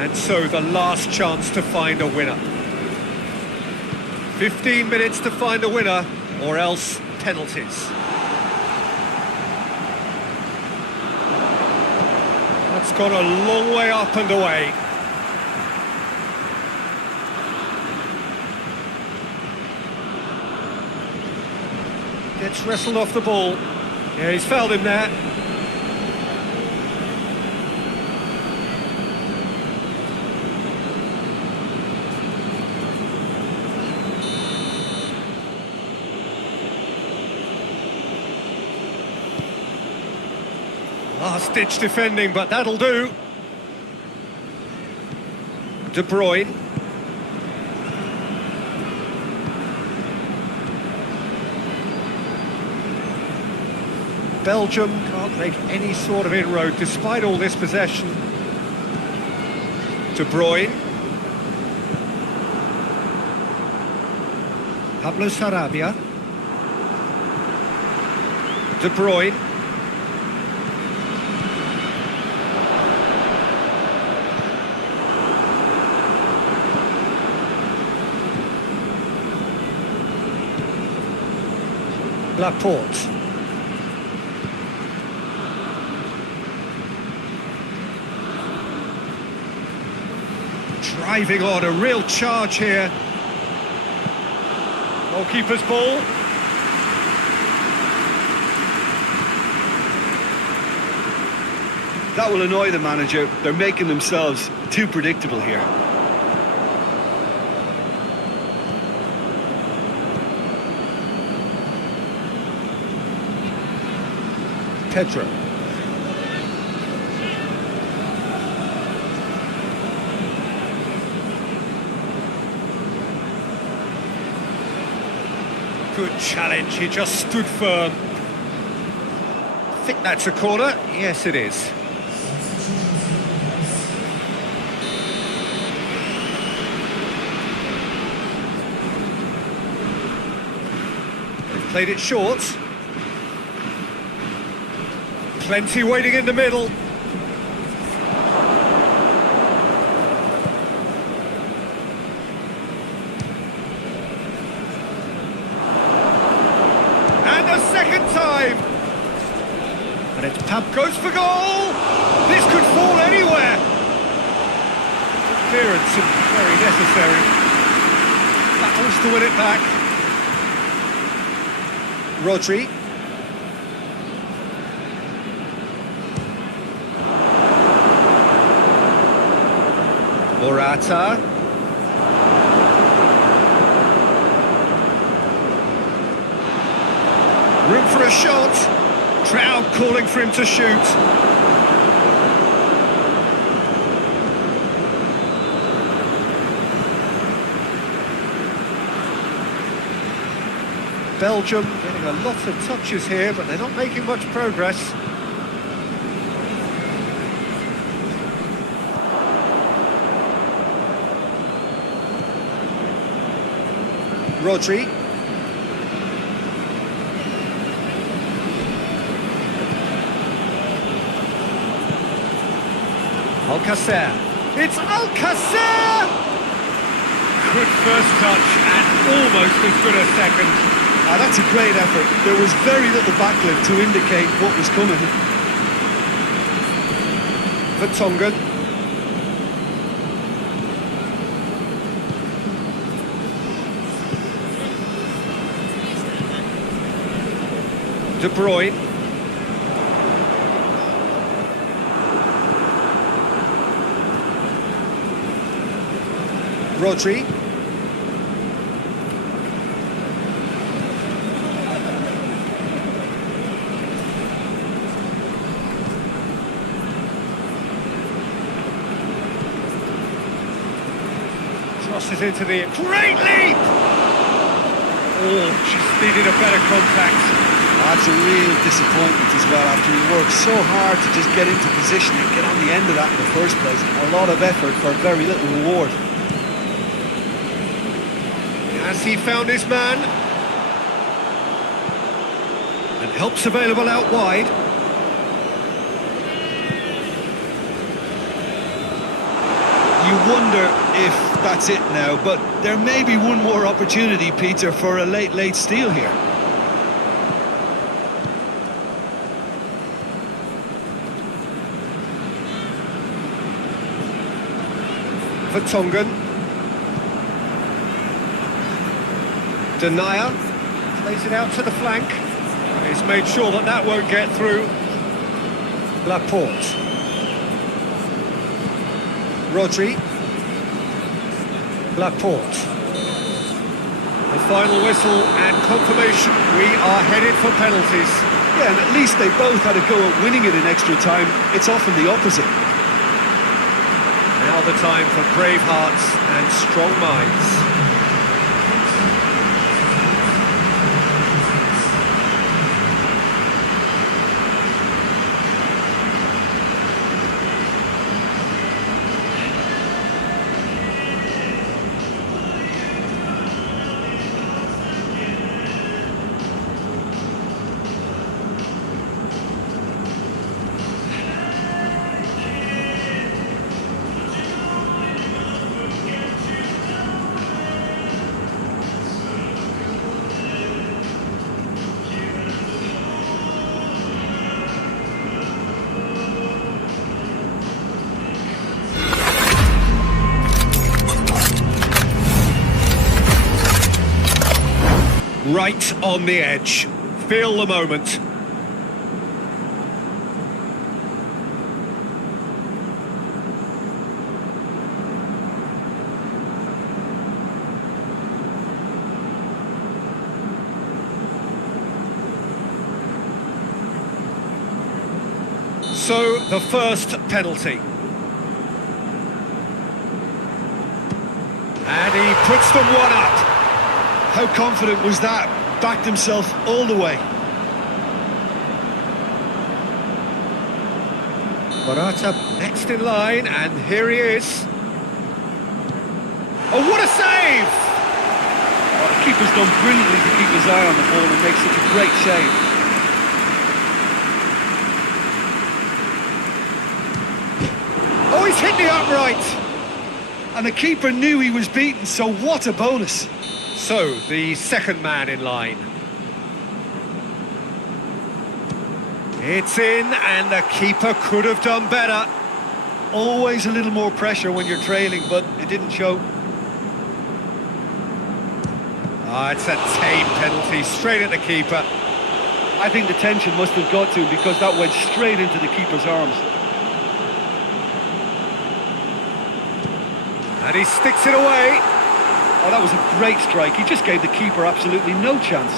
And so the last chance to find a winner. 15 minutes to find a winner, or else penalties. That's gone a long way up and away. Gets wrestled off the ball. Yeah, he's fouled him there. Last-ditch defending, but that'll do. De Bruyne. Belgium can't make any sort of inroad despite all this possession. De Bruyne. Pablo Sarabia. De Bruyne. Laporte. Driving on, a real charge here. Goalkeeper's ball. That will annoy the manager. They're making themselves too predictable here. Pedro. Good challenge, he just stood firm. I think that's a corner. Yes, it is. They've played it short. Plenty waiting in the middle. And a second time. And it's Pab goes for goal. This could fall anywhere. Clearance and Very necessary. Battles to win it back. Rodri. Morata. Room for a shot. Crowd calling for him to shoot. Belgium getting a lot of touches here, but they're not making much progress. Rodri. Alcacer. It's Alcacer! Good first touch and almost as good a second. That's a great effort. There was very little backlift to indicate what was coming. Vertonghen. De Bruyne. Rodri. Crosses into the... Great leap! Oh, just needed a better contact. That's a real disappointment as well, after he worked so hard to just get into position and get on the end of that in the first place. A lot of effort for very little reward. Has he found his man? And help's available out wide. You wonder if that's it now, but there may be one more opportunity, Peter, for a late steal here. Vertonghen. Denier plays it out to the flank. He's made sure that that won't get through. Laporte. Rodri. Laporte. The final whistle and confirmation. We are headed for penalties. Yeah, and at least they both had a go at winning it in extra time. It's often the opposite. Now the time for brave hearts and strong minds. Right on the edge. Feel the moment. So, the first penalty. And he puts them one up. How confident was that? Backed himself all the way. Morata next in line, and here he is. Oh, what a save! Well, the keeper's done brilliantly to keep his eye on the ball and make such a great save. Oh, he's hit the upright! And the keeper knew he was beaten, so what a bonus. So, the second man in line. It's in, and the keeper could have done better. Always a little more pressure when you're trailing, but it didn't show. Ah, it's a tame penalty, straight at the keeper. I think the tension must have got to him because that went straight into the keeper's arms. And he sticks it away. Oh, that was a great strike. He just gave the keeper absolutely no chance.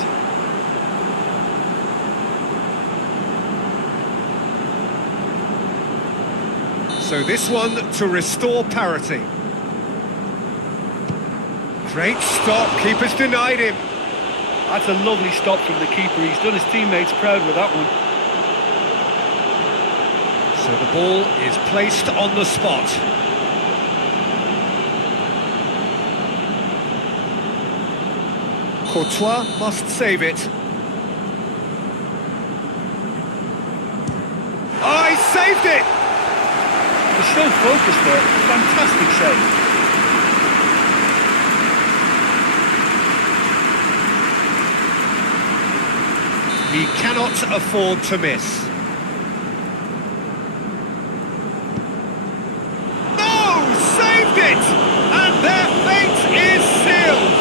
So this one to restore parity. Great stop, keeper's denied him. That's a lovely stop from the keeper. He's done his teammates proud with that one. So the ball is placed on the spot. Courtois must save it. Oh, he saved it! He's so focused there. Fantastic save. He cannot afford to miss. No! Saved it! And their fate is sealed!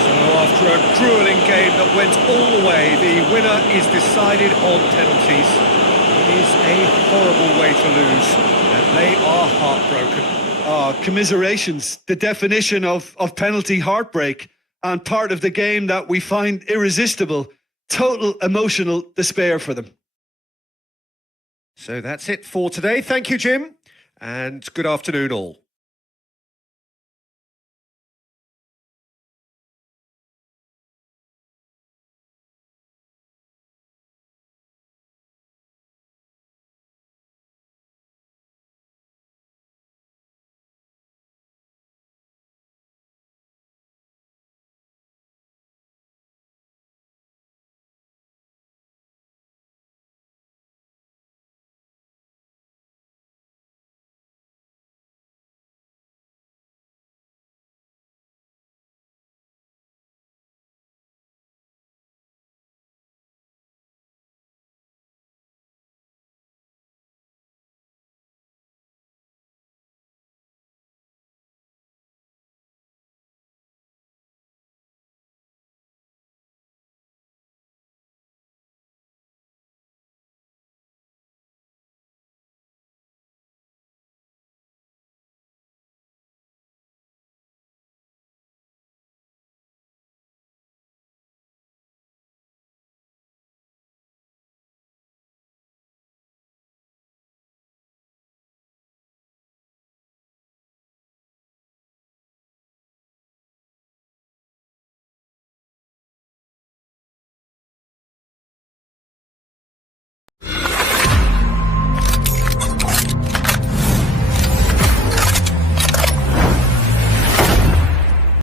So after a grueling game that went all the way, the winner is decided on penalties. It is a horrible way to lose, and they are heartbroken. Oh, commiserations. The definition of penalty heartbreak, and part of the game that we find irresistible. Total emotional despair for them. So that's it for today. Thank you, Jim, and good afternoon all.